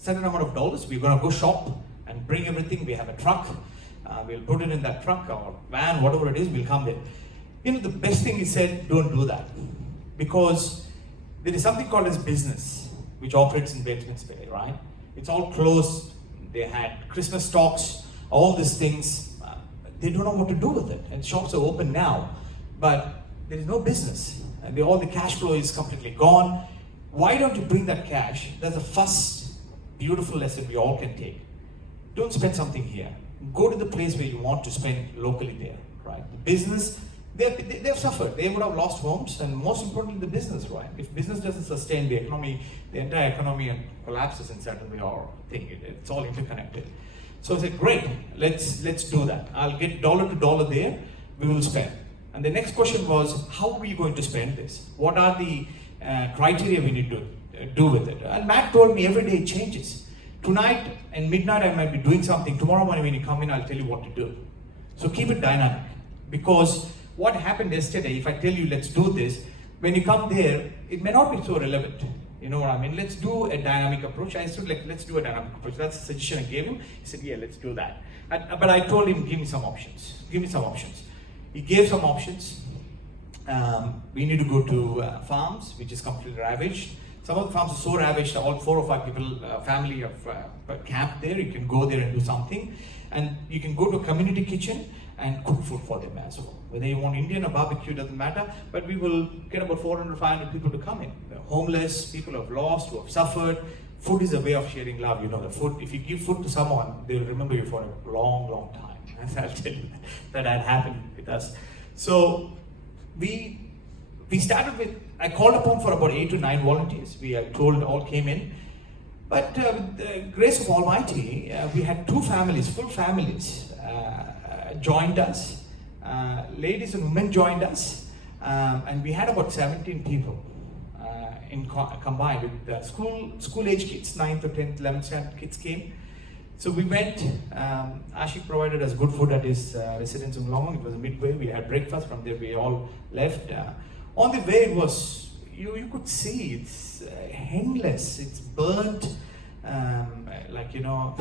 certain amount of dollars, we're going to go shop and bring everything. We have a truck, we'll put it in that truck or van, whatever it is, we'll come there. You know, the best thing he said, don't do that. Because there is something called as business, which operates in Batesman's Bay, right? It's all closed. They had Christmas stocks, all these things. They don't know what to do with it. And shops are open now, but there is no business. And all the cash flow is completely gone. Why don't you bring that cash? That's the first beautiful lesson we all can take. Don't spend something here. Go to the place where you want to spend locally there, right? The business, they've suffered. They would have lost homes, and most importantly, the business, right? If business doesn't sustain the economy, the entire economy collapses in certain way or thing. It's all interconnected. So I said, great, let's do that. I'll get dollar to dollar there, we will spend. And the next question was, how are we going to spend this? What are the criteria we need to do with it? And Matt told me every day it changes. Tonight and midnight I might be doing something. Tomorrow morning when you come in, I'll tell you what to do. So keep it dynamic. Because what happened yesterday, if I tell you let's do this, when you come there, it may not be so relevant. You know what I mean? Let's do a dynamic approach. I said, like, let's do a dynamic approach. That's the suggestion I gave him. He said, yeah, let's do that. But I told him, give me some options. Give me some options. He gave some options. We need to go to farms, which is completely ravaged. Some of the farms are so ravaged, all 4 or 5 people, family of camp there. You can go there and do something. And you can go to a community kitchen and cook food for them as well. Whether you want Indian or barbecue, doesn't matter, but we will get about 400, 500 people to come in. They're homeless, people who have lost, who have suffered. Food is a way of sharing love, you know. The food, if you give food to someone, they'll remember you for a long, long time. I'll tell you that had happened with us. So we started with, I called upon for about 8 to 9 volunteers. We are told all came in. But with the grace of Almighty, we had 2 families, full families, joined us. Ladies and women joined us. And we had about 17 people combined with school age kids, 9th or 10th, 11th standard kids came. So we went, Ashik provided us good food at his residence in Longong. It was a midway, we had breakfast, from there we all left. On the way it was, you could see, it's endless, it's burnt, like, you know,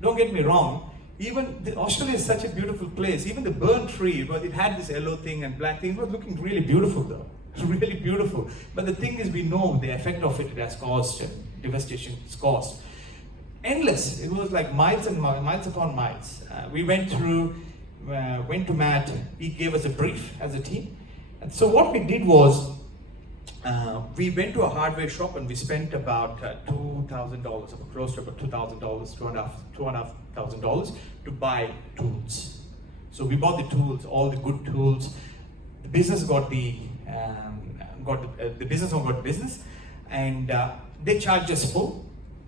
don't get me wrong, even Australia is such a beautiful place, even the burnt tree, but it had this yellow thing and black thing, it was looking really beautiful though, really beautiful. But the thing is, we know the effect of it has caused, and devastation it's caused. Endless, it was like miles and miles upon miles. We went to Matt, he gave us a brief as a team. And so what we did was, we went to a hardware shop and we spent about $2,000, close to about $2,000, $2,500 to buy tools. So we bought the tools, all the good tools. The business got the business owner got business, and they charged us full,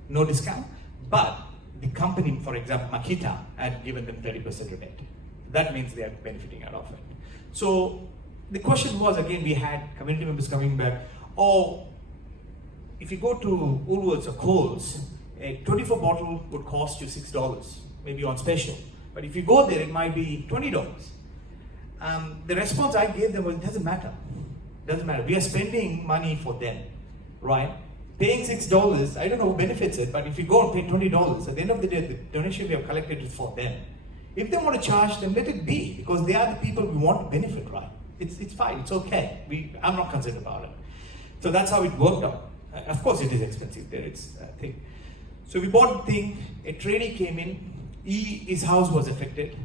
no discount. But the company, for example, Makita, had given them 30% rebate. That means they are benefiting out of it. So the question was, again, we had community members coming back, oh, if you go to Woolworths or Coles, a 24 bottle would cost you $6, maybe on special. But if you go there, it might be $20. The response I gave them was, it doesn't matter. Doesn't matter. We are spending money for them, right? Paying $6, I don't know who benefits it, but if you go and pay $20, at the end of the day, the donation we have collected is for them. If they want to charge, then let it be, because they are the people we want to benefit, right? It's fine, it's okay. I'm not concerned about it. So that's how it worked out. Of course it is expensive there, it's a thing. So we bought the thing, a trainee came in, his house was affected.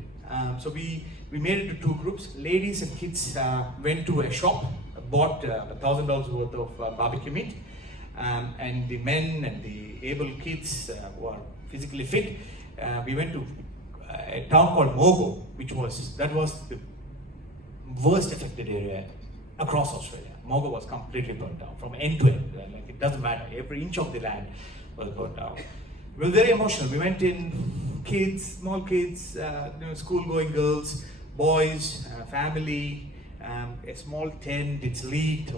So we made it to 2 groups. Ladies and kids went to a shop, bought $1,000 worth of barbecue meat. And the men and the able kids who are physically fit, we went to a town called Mogo, that was the worst affected area across Australia. Mogo was completely burnt down from end to end. Like, it doesn't matter, every inch of the land was burnt down. We were very emotional. We went in, kids, small kids, school-going girls, boys, family, a small tent, it's leaked,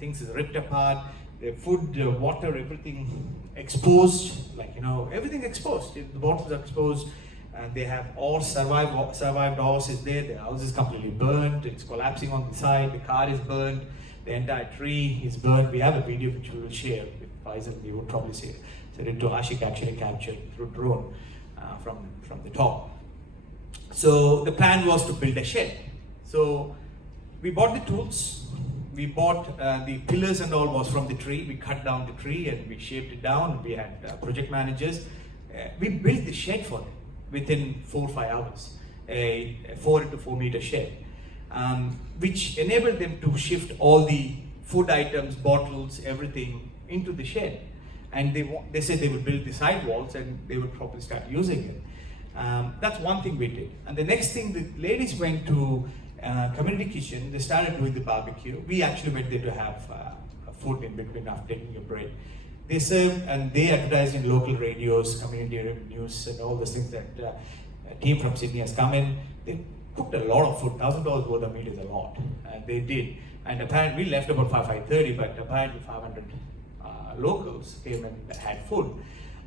things is ripped apart. The food, water, everything exposed, like, everything exposed. The bottles are exposed. and they have all survived house is there. The house is completely burnt. It's collapsing on the side. The car is burnt. The entire tree is burnt. We have a video which we will share with Faisal. We would probably send it to Ashik, actually captured through drone from the top. So the plan was to build a shed. So we bought the tools. We bought the pillars and all was from the tree. We cut down the tree and we shaped it down. We had project managers. We built the shed for them within 4 or 5 hours, a 4 into 4 meter shed, which enabled them to shift all the food items, bottles, everything into the shed. And they said they would build the side walls and they would probably start using it. That's one thing we did. And the next thing, the ladies went to community kitchen. They started doing the barbecue. We actually went there to have food in between after taking a break. They served and they advertised in local radios, community news, and all those things that a team from Sydney has come in. They cooked a lot of food. $1,000 worth of meat is a lot. They did. And apparently we left about 5:30, but apparently 500 locals came and had food.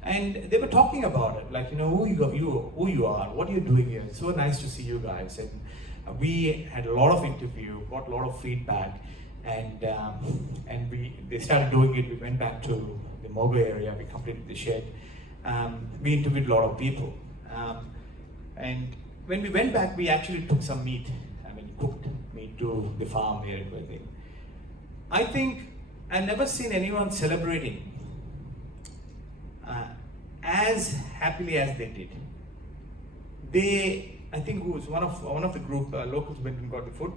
And they were talking about it, like, who you are, what are you doing here? It's so nice to see you guys. And we had a lot of interview, got a lot of feedback, and they started doing it. We went back to the Mogo area, we completed the shed. We interviewed a lot of people. And when we went back, we actually took some meat, cooked meat to the farm here and everything. I think I've never seen anyone celebrating as happily as they did. I think it was one of the group locals went and got the food,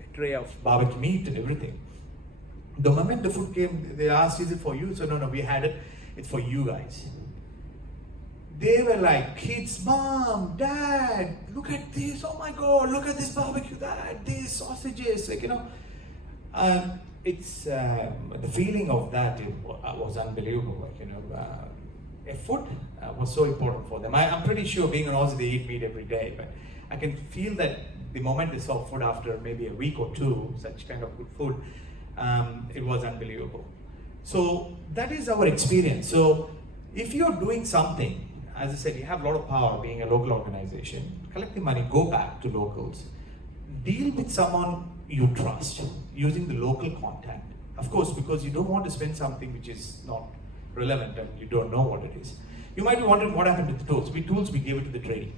a tray of barbecue meat and everything. The moment the food came, they asked, "Is it for you?" So no, we had it. It's for you guys. They were like, kids, mom, dad, look at this. Oh my God, look at this barbecue, dad, these sausages. It's the feeling of that was unbelievable. A food was so important for them. I'm pretty sure, being an Aussie, they eat meat every day, but I can feel that the moment they saw food after maybe a week or two, such kind of good food, it was unbelievable. So that is our experience. So if you're doing something, as I said, you have a lot of power being a local organization. Collect the money, go back to locals, deal with someone you trust, using the local contact. Of course, because you don't want to spend something which is not relevant and you don't know what it is. You might be wondering what happened to the tools. We gave it to the tradie,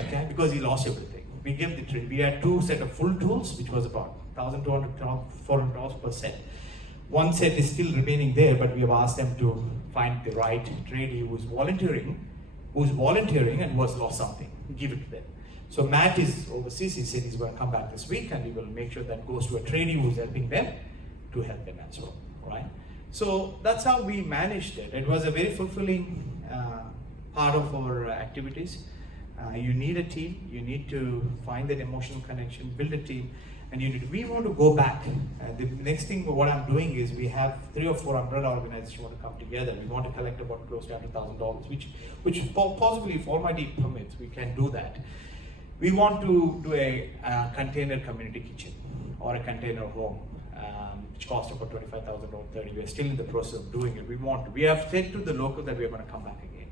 okay? Because he lost everything. We gave the tradie. We had 2 sets of full tools, which was about $1,200, $400 per set. One set is still remaining there, but we have asked them to find the right tradie who's volunteering and who has lost something. Give it to them. So Matt is overseas. He said he's going to come back this week, and he will make sure that goes to a tradie who's helping them to help them as well, right? So that's how we managed it. It was a very fulfilling part of our activities. You need a team. You need to find that emotional connection, build a team, and we want to go back. The next thing, what I'm doing is we have 300 or 400 organizations want to come together. We want to collect about close to $100,000, which possibly, if Almighty permits, we can do that. We want to do a container community kitchen or a container home, which costs about $25,000 or $30,000. We are still in the process of doing it. We have said to the locals that we are going to come back again.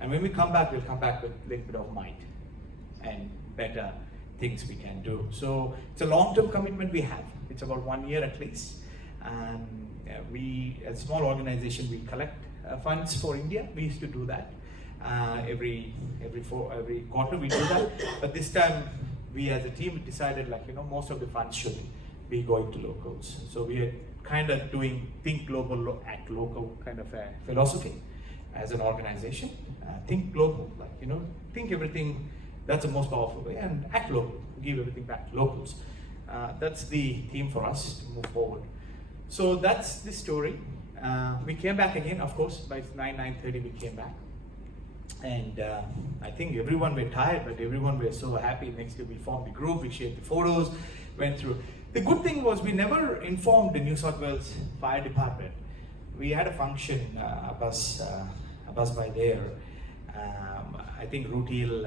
And when we come back, we'll come back with a little bit of might and better things we can do. So it's a long-term commitment we have. It's about 1 year at least. We, as a small organization, we collect funds for India. We used to do that. Every quarter we do that. But this time, we as a team decided, most of the funds should be going to locals. So we are kind of doing think global, act local kind of a philosophy as an organization. Think global, think everything. That's the most powerful way, and act local, give everything back to locals. That's the theme for us to move forward. So that's the story. We came back again, of course, by 9:30 we came back. And I think everyone were tired, but everyone were so happy. Next day we formed the group, we shared the photos, went through. The good thing was we never informed the New South Wales Fire Department. We had a function, Abbas by there. I think Rootil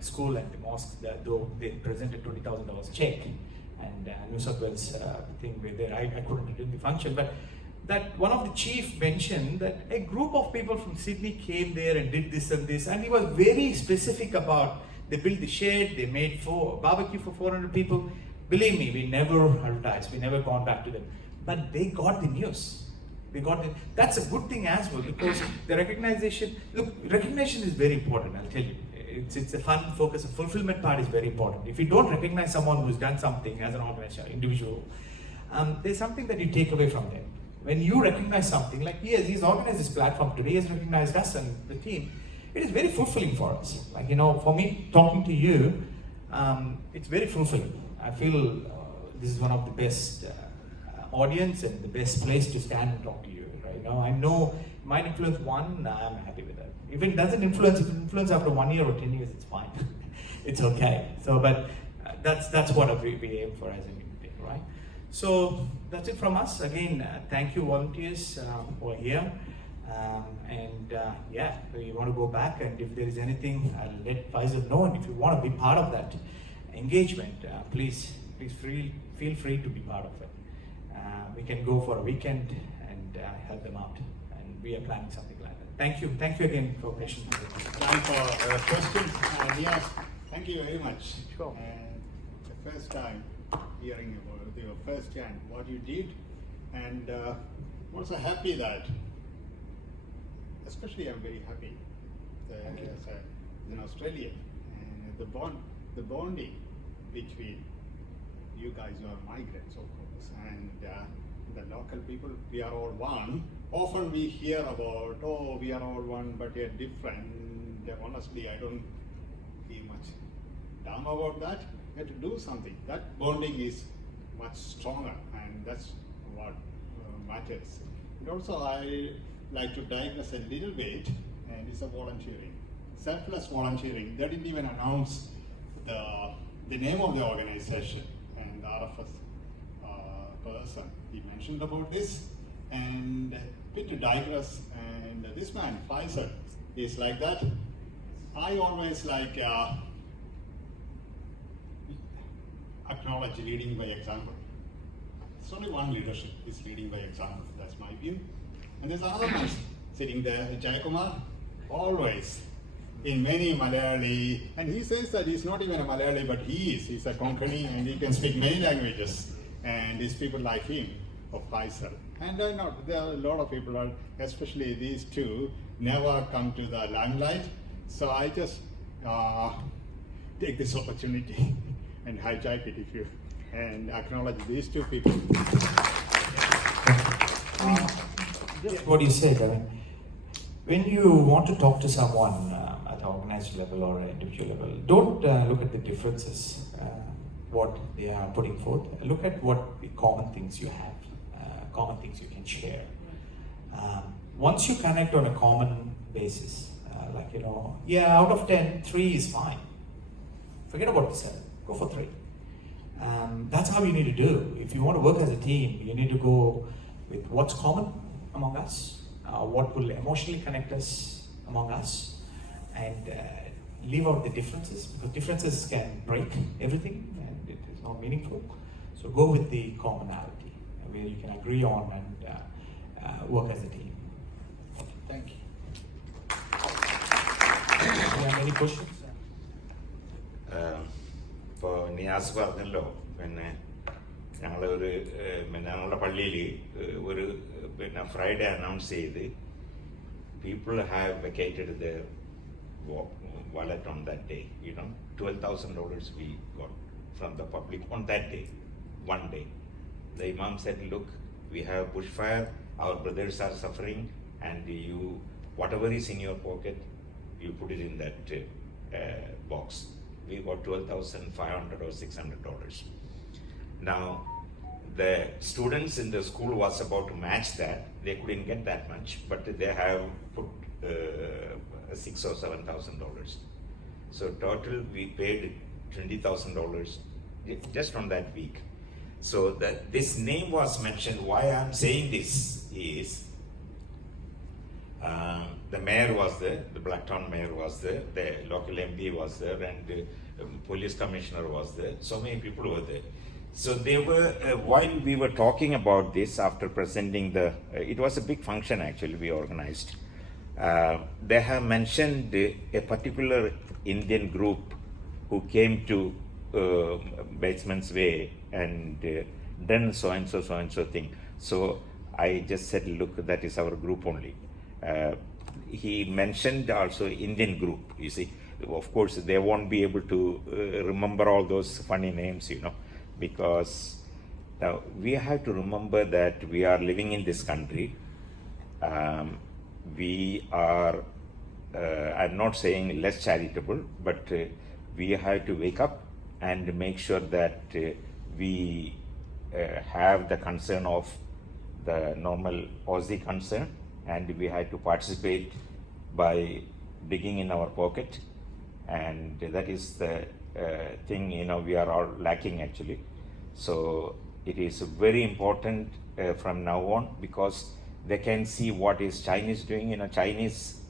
School and the mosque, though they presented $20,000 check, and New South Wales thing were there. I couldn't attend the function, but that one of the chief mentioned that a group of people from Sydney came there and did this and this, and he was very specific about, they built the shed, they made barbecue for 400 people. Believe me, we never advertised, we never gone back to them, but they got the news. That's a good thing as well, because the recognition is very important, I'll tell you. It's a fun focus, a fulfillment part is very important. If you don't recognize someone who's done something as an organization, individual, there's something that you take away from them. When you recognize something, like he's organized this platform today, he has recognized us and the team, it is very fulfilling for us. Like, for me, talking to you, it's very fulfilling. I feel this is one of the best audience and the best place to stand and talk to you. Right? I know it might influence one, I'm happy with that. If it doesn't influence, if it influences after 1 year or 10 years, it's fine. It's okay. So, but that's what we aim for as a community, right? So that's it from us. Again, thank you volunteers who are here. We want to go back, and if there is anything, I'll let Faisal know. And if you want to be part of that engagement, please feel free to be part of it. We can go for a weekend and help them out, and we are planning something like that. Thank you again for patience. Time for questions. Yes, thank you very much. Sure. The first time hearing about your first hand, what you did, and also happy that, especially I'm very happy as an Australian, and the bonding between you guys who are migrants, of course, and the local people. We are all one. Often we hear about, we are all one, but we are different. Honestly, I don't feel much dumb about that. We have to do something. That bonding is much stronger, and that's what matters. And also, I like to digress a little bit, and it's a volunteering. Selfless volunteering. They didn't even announce the name of the organization, and the RFS person, he mentioned about this, and a bit to digress, and this man, Faisal, is like that. I always acknowledge leading by example. It's only one leadership is leading by example, that's my view. And there's another man sitting there, Jayakumar, always in many Malayali, and he says that he's not even a Malayali, but he's a Konkani, and he can speak many languages, and these people like him, of Faisal. And there are a lot of people, especially these two, never come to the limelight, so I just take this opportunity and hijack it and acknowledge these two people. What you said, I mean, when you want to talk to someone at an organized level or an individual level, don't look at the differences, what they are putting forth. Look at what the common things you have, common things you can share. Once you connect on a common basis, out of 10, 3 is fine. Forget about the 7, go for 3. That's how you need to do. If you want to work as a team, you need to go with what's common among us, what will emotionally connect us among us, and leave out the differences, because differences can break everything and it is not meaningful. So go with the commonality where you can agree on and work as a team. Thank you. Do you have any questions? ഇപ്പോൾ നിയാസ് പറഞ്ഞല്ലോ, ഞങ്ങളുടെ പള്ളിയിൽ ഒരു Friday announce ചെയ്ത് people have vacated their wallet on that day. $12,000 we got from the public on that day, one day. The Imam said, look, we have bushfire, our brothers are suffering, and whatever is in your pocket, you put it in that box. We got $12,500 or $600. Now, the students in the school was about to match that. They couldn't get that much, but they have put $6,000 or $7,000. So total, we paid $20,000 just on that week. So this name was mentioned. Why I'm saying this is the mayor was there, the Blacktown mayor was there, the local MP was there, and the police commissioner was there. So many people were there. So they were, while we were talking about this after presenting it was a big function actually we organized. They have mentioned a particular Indian group who came to Batesman's Way and done so and so thing. So I just said, look, that is our group only. He mentioned also Indian group, you see. Of course, they won't be able to remember all those funny names, because now we have to remember that we are living in this country. We are, I'm not saying less charitable, but we have to wake up and make sure that we have the concern of the normal Aussie concern, and we have to participate by digging in our pocket, and that is the thing we are all lacking actually. So it is very important from now on, because they can see what is Chinese doing. Chinese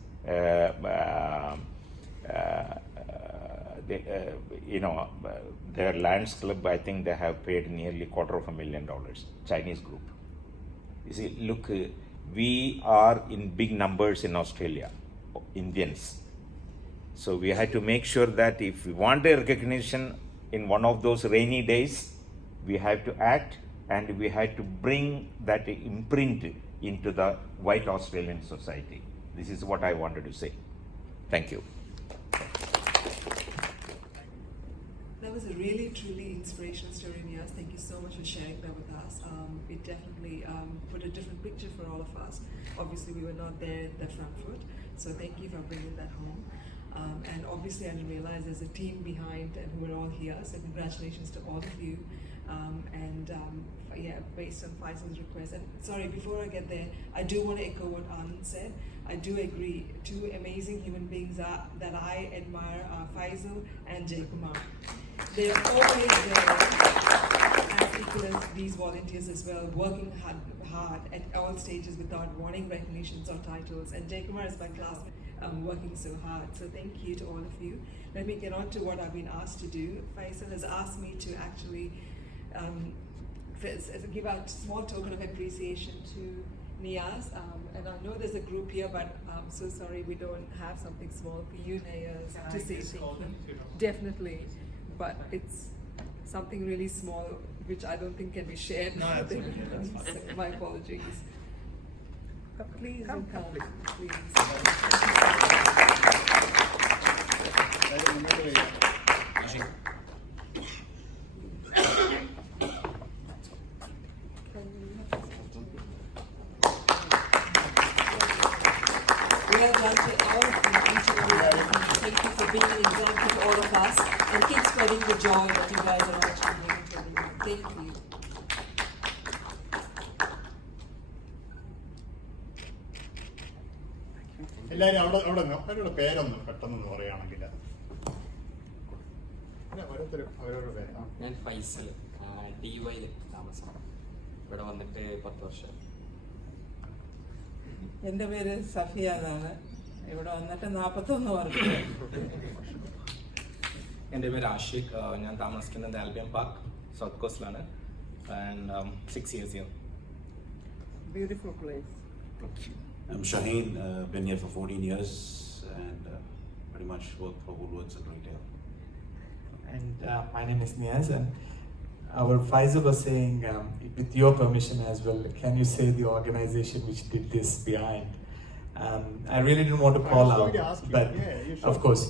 their Lands Club, I think they have paid nearly $250,000, Chinese group. You see, look, we are in big numbers in Australia, Indians. So we have to make sure that if we want a recognition in one of those rainy days, we have to act, and we have to bring that imprint into the white Australian society. This is what I wanted to say. Thank you. That was a really, truly inspirational story, Niaz. Thank you so much for sharing that with us. It definitely put a different picture for all of us. Obviously, we were not there at the front foot, so thank you for bringing that home. And obviously, I didn't realize there's a team behind and who are all here, so congratulations to all of you. Based on Faisal's request. And sorry, before I get there, I do want to echo what Anand said. I do agree. Two amazing human beings that I admire are Faisal and Jay Kumar. They're always there as equal as these volunteers as well, working hard at all stages without wanting recognitions or titles. And Jay Kumar is my classmate, working so hard. So thank you to all of you. Let me get on to what I've been asked to do. Faisal has asked me to actually give out a small token of appreciation to Niaz, and I know there's a group here, but I'm so sorry we don't have something small for you, Niaz, to say thank you. Definitely, but it's something really small which I don't think can be shared. No, that's okay. That's fine. So my apologies. But please come, please. We have done to all of you, each and every one of you. Thank you for being an example to all of us, and keep spreading the joy that you guys are actually bringing to everyone. Thank you. എല്ലാവരും അവരുടെ പേരൊന്ന് പെട്ടെന്ന് പറയുകയാണെങ്കിൽ ഓരോരുത്തരും അവരവരുടെ പേര്. ഞാൻ Faisal, DY താമസം. ഇവിടെ വന്നിട്ട് 10 വർഷം. എൻ്റെ പേര് സഫിയ എന്നാണ്. ഇവിടെ വന്നിട്ട് 41 വർഷം. എൻ്റെ പേര് ആഷിഖ്. ഞാൻ താമസിക്കുന്നത് ആൽബിയം park, south കോസ്റ്റിലാണ്. And 6 years here. Beautiful place. I'm Shaheen, been here for 14 years and pretty much worked for Woolworths and retail. And my name is Niaz, and our Faisal was saying, with your permission as well, can you say the organization which did this behind? I really didn't want to call out, but of course,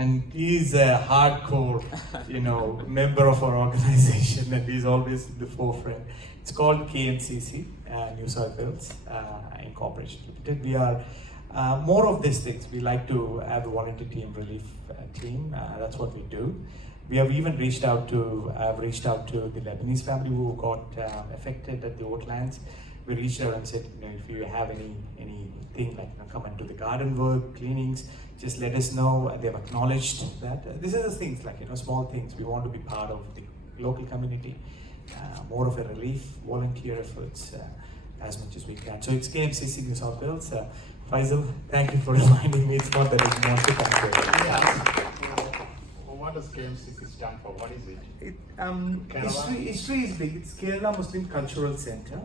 and he's a hardcore, member of our organization, and he's always in the forefront. It's called KMCC, New South Wales Incorporation Limited. We are more of these things. We like to have a volunteer team, relief team. That's what we do. We have even reached out to the Lebanese family who got affected at the Oatlands. We reached out and said, if you have anything like come into the garden work, cleanings, just let us know. They've acknowledged that. This is the things like small things. We want to be part of the local community, more of a relief volunteer efforts as much as we can. So it's KMCC New South Wales. Faisal, thank you for reminding me. It's not that it's not to come there. What does KMCC stand for? What is it? History is big. It's Kerala Muslim Cultural Center.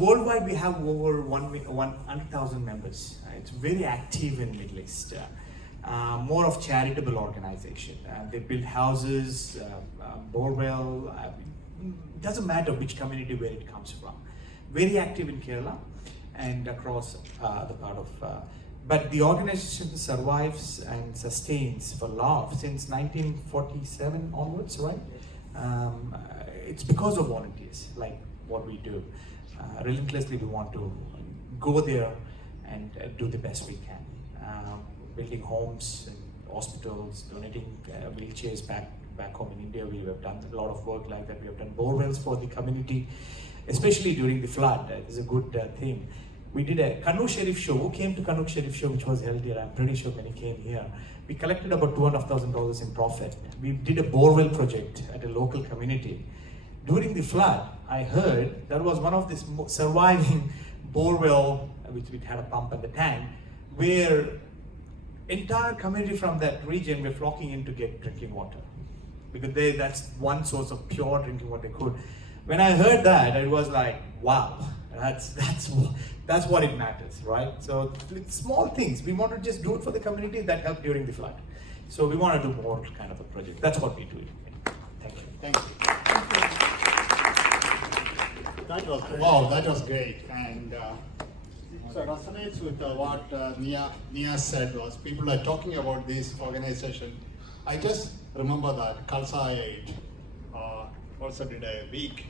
Worldwide, we have over 100,000 members. It's very active in Middle East. More of charitable organization. They build houses, borewell. Doesn't matter which community where it comes from. Very active in Kerala and across the part of. But the organization survives and sustains for long since 1947 onwards, right? It's because of volunteers, like what we do. Relentlessly, we want to go there and do the best we can. Building homes and hospitals, donating wheelchairs back home in India. We have done a lot of work like that. We have done borewells for the community, especially during the flood. It's a good thing. We did a Kannur Sharif show. Who came to Kannur Sharif show, which was held here? I'm pretty sure many came here. We collected about $2,500 in profit. We did a borewell project at a local community. During the flood, I heard that was one of the surviving borewell, which had a pump and the tank, where entire community from that region were flocking in to get drinking water. Because that's one source of pure drinking water they could. When I heard that, it was like, wow, that's what it matters, right? So it's small things. We want to just do it for the community that helped during the flood. So we want to do more kind of a project. That's what we do. Thank you. Thank you. That was great. And so resonates with what Nia said was people are talking about this organization. I just remember that Khalsa Aid also did a week,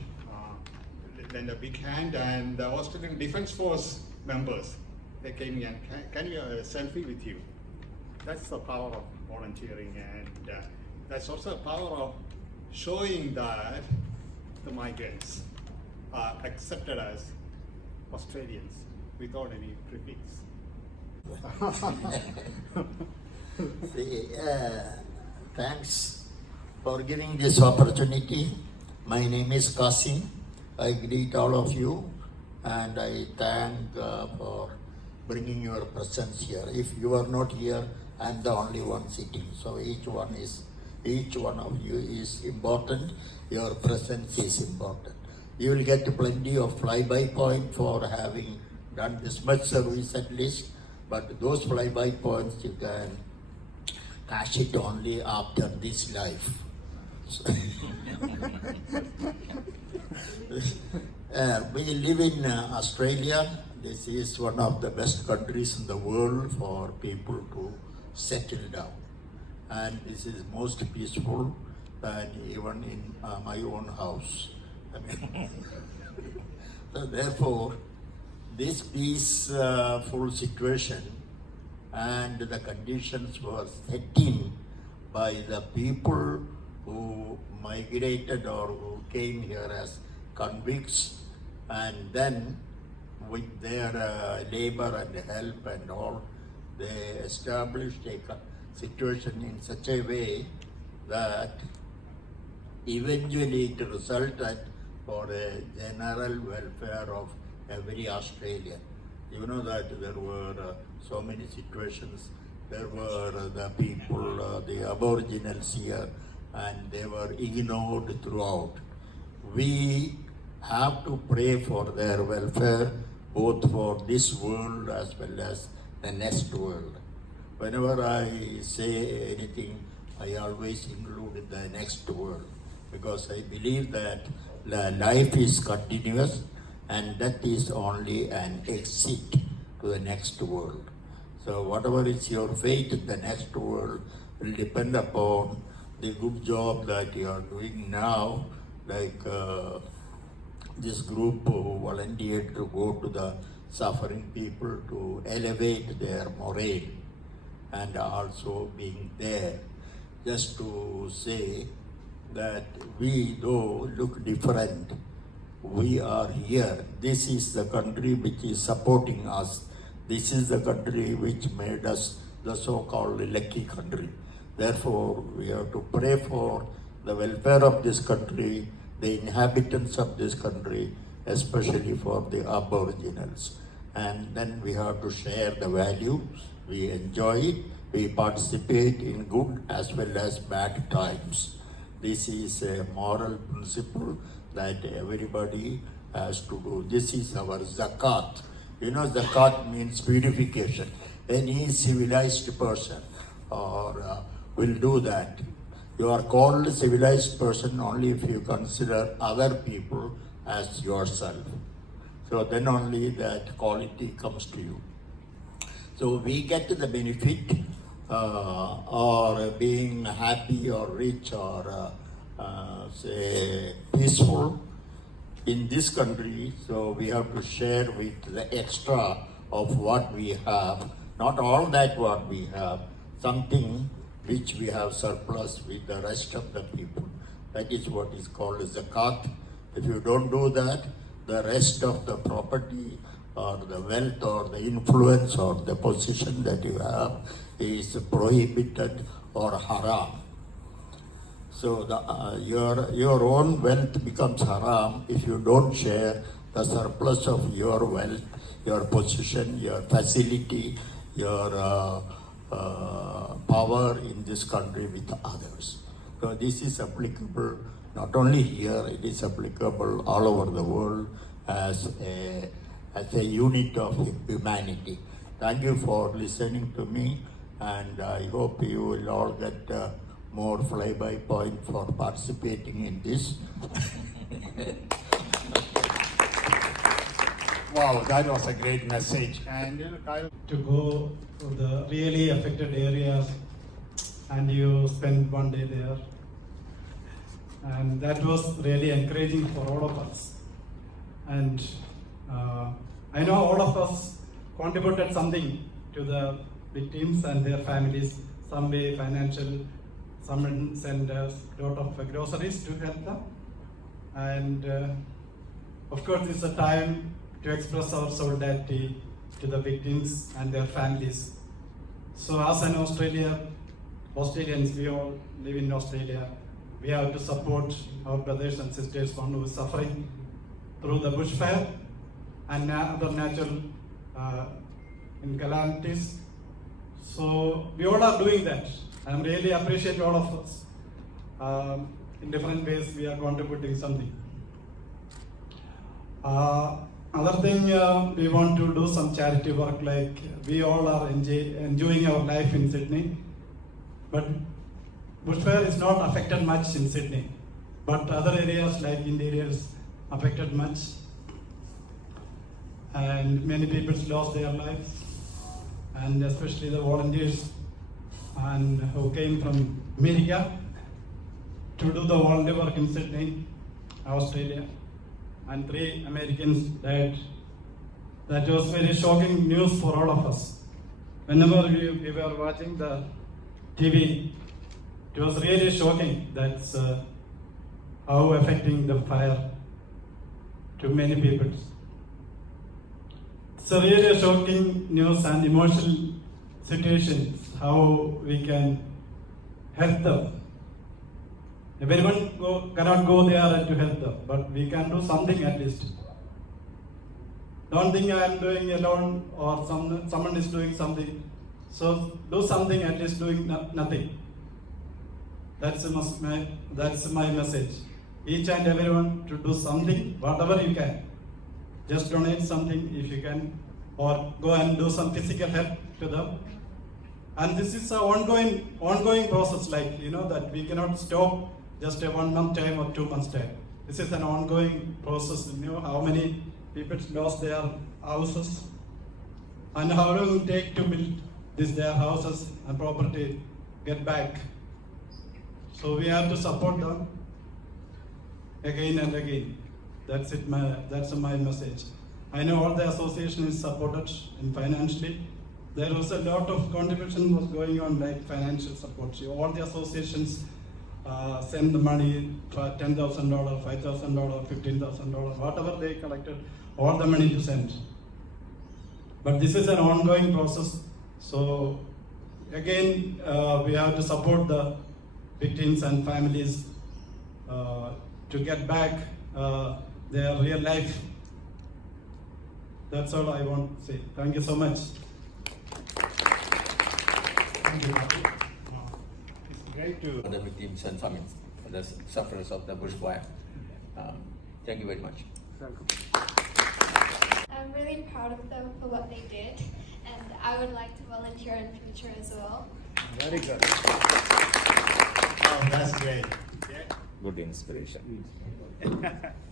lend a big hand, and the Australian Defence Force members, they came in, can you a selfie with you? That's the power of volunteering, and that's also the power of showing that the migrants are accepted as Australians without any prefix. Thanks for giving this opportunity. My name is Qasim. I greet all of you and I thank for bringing your presence here. If you are not here, I am the only one sitting. So each one of you is important. Your presence is important. You will get plenty of fly-by point for having done this much service at least, but those fly-by points you can cash it only after this life. We live in Australia. This is one of the best countries in the world for people to settle down. And this is most peaceful than even in my own house. So therefore, this peaceful situation and the conditions were set in by the people who migrated or who came here as convicts, and then with their labor and help and all, they established a situation in such a way that eventually it resulted for a general welfare of every Australian. You know that there were so many situations. There were the people, the Aboriginals here, and they were ignored throughout. We have to pray for their welfare, both for this world as well as the next world. Whenever I say anything, I always include the next world, because I believe that life is continuous and that is only an exit to the next world. So whatever is your fate in the next world will depend upon the good job that you are doing now, like this group who volunteered to go to the suffering people to elevate their morale, and also being there just to say that we though look different, we are here. This is the country which is supporting us. This is the country which made us the so-called lucky country. Therefore, we have to pray for the welfare of this country, the inhabitants of this country, especially for the Aboriginals. And then we have to share the values We enjoy it. We participate in good as well as bad times. This is a moral principle that everybody has to do. This is our zakat. You know, zakat means purification. Any civilized person will do that. You are called a civilized person only if you consider other people as yourself. So then only that quality comes to you. So we get the benefit or being happy or rich or say peaceful in this country. So we have to share with the extra of what we have. Not all that what we have, something which we have surplus with the rest of the people. That is what is called zakat. If you don't do that, the rest of the property or the wealth or the influence or the position that you have is prohibited or haram. So your own wealth becomes haram if you don't share the surplus of your wealth, your position, your facility, your power in this country with others. So this is applicable not only here, it is applicable all over the world as a unit of humanity. Thank you for listening to me, and I hope you will all get more fly-by-point for participating in this. Wow, that was a great message. And Kyle, to go to the really affected areas, and you spend one day there. And that was really encouraging for all of us. And I know all of us contributed something to the victims and their families, some way financial, some sent us a lot of groceries to help them. And of course, it's a time to express our solidarity to the victims and their families. So as an Australians, we all live in Australia. We have to support our brothers and sisters, one who is suffering through the bushfire and other natural calamities. So we all are doing that. I really appreciate all of us. In different ways, we are contributing something. Other thing, we want to do some charity work, like we all are enjoying our life in Sydney. But bushfire is not affected much in Sydney, but other areas like interior is affected much. And many people lost their lives, and especially the volunteers and who came from America to do the volunteer work in Sydney, Australia. And 3 Americans died. That was very shocking news for all of us. Whenever we were watching the TV, it was really shocking. That's how affecting the fire to many people. It's a really shocking news and emotional situation, how we can help them. Everyone cannot go there to help them, but we can do something at least. Don't think I am doing alone or someone is doing something. So do something, at least doing nothing. That's my message. Each and everyone to do something, whatever you can. Just donate something if you can, or go and do some physical help to them. And this is an ongoing process, like, that we cannot stop just a 1 month time or 2 months time. This is an ongoing process. How many people lost their houses and how long it will take to build their houses and property get back. So we have to support them again and again. That's it. That's my message. I know all the association is supported in financially. There was a lot of contribution was going on, like financial support. So all the associations send the money, $10,000, $5,000, $15,000, whatever they collected, all the money to send. But this is an ongoing process. So again, we have to support the victims and families to get back their real life. That's all I want to say. Thank you so much. Thank you. It's great to. The victims and families, the sufferers of the bushfire. Thank you very much. I'm really proud of them for what they did, and I would like to volunteer in future as well. Very good. Oh, that's great. Yeah. Good inspiration.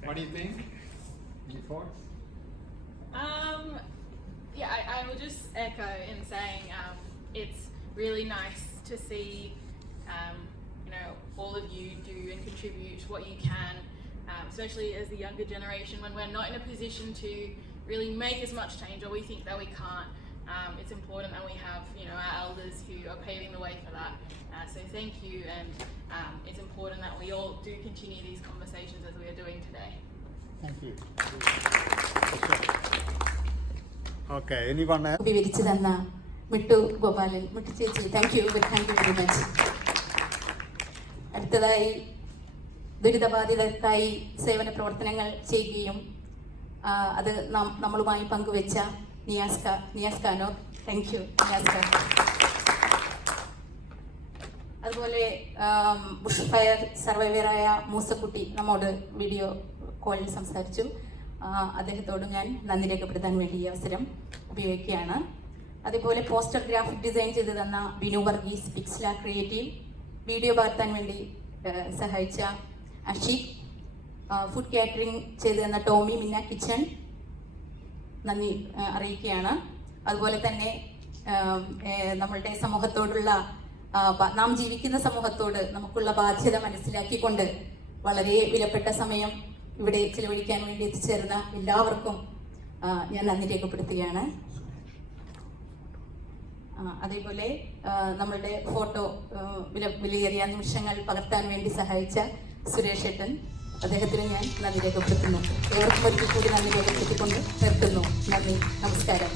What do you think? Before? Yeah, I will just echo in saying it's really nice to see, you know, all of you do and contribute what you can, especially as the younger generation when we're not in a position to really make as much change, or we think that we can't. It's important that we have, you know, our elders who are paving the way for that. So thank you, and it's important that we all do continue these conversations as we are doing today. Thank you. Okay, anyone else? വിവരിച്ചു തന്ന മിട്ടു ഗോപാലൻ, മിട്ടു ചേച്ചി, thank you very much. അടുത്തതായി ദുരിതബാധിതർക്കായി സേവന പ്രവർത്തനങ്ങൾ ചെയ്യുകയും അത് നമ്മളുമായി പങ്കുവെച്ച നിയാസ് ഖാനോ, താങ്ക് യു നിയാസ് ഖാൻ. അതുപോലെ ബുഷ് ഫയർ സർവൈവറായ മൂസക്കുട്ടി നമ്മോട് വീഡിയോ കോളിൽ സംസാരിച്ചു. അദ്ദേഹത്തോട് ഞാൻ നന്ദി രേഖപ്പെടുത്താൻ വേണ്ടി ഈ അവസരം ഉപയോഗിക്കുകയാണ്. അതുപോലെ പോസ്റ്റർ ഗ്രാഫിക് ഡിസൈൻ ചെയ്ത് തന്ന ബിനു വർഗീസ്, പിക്സ്ല ക്രിയേറ്റീവ്, വീഡിയോ പകർത്താൻ വേണ്ടി സഹായിച്ച അഷീഖ്, ഫുഡ് കാറ്ററിംഗ് ചെയ്ത് തന്ന ടോമി മിന്ന കിച്ചൺ, നന്ദി അറിയിക്കുകയാണ്. അതുപോലെ തന്നെ നമ്മളുടെ സമൂഹത്തോടുള്ള നാം ജീവിക്കുന്ന സമൂഹത്തോട് നമുക്കുള്ള ബാധ്യത മനസ്സിലാക്കിക്കൊണ്ട് വളരെ വിലപ്പെട്ട സമയം ഇവിടെ ചിലവഴിക്കാൻ വേണ്ടി എത്തിച്ചേർന്ന എല്ലാവർക്കും ഞാൻ നന്ദി രേഖപ്പെടുത്തുകയാണ്. അതേപോലെ നമ്മളുടെ ഫോട്ടോ വിലയേറിയ നിമിഷങ്ങൾ പകർത്താൻ വേണ്ടി സഹായിച്ച സുരേഷ് ഏട്ടൻ, അദ്ദേഹത്തിന് ഞാൻ നന്ദി രേഖപ്പെടുത്തുന്നു. ഏവർക്കും ഒരിക്കൽ കൂടി നന്ദി രേഖപ്പെടുത്തിക്കൊണ്ട് നിർത്തുന്നു. നന്ദി, നമസ്കാരം.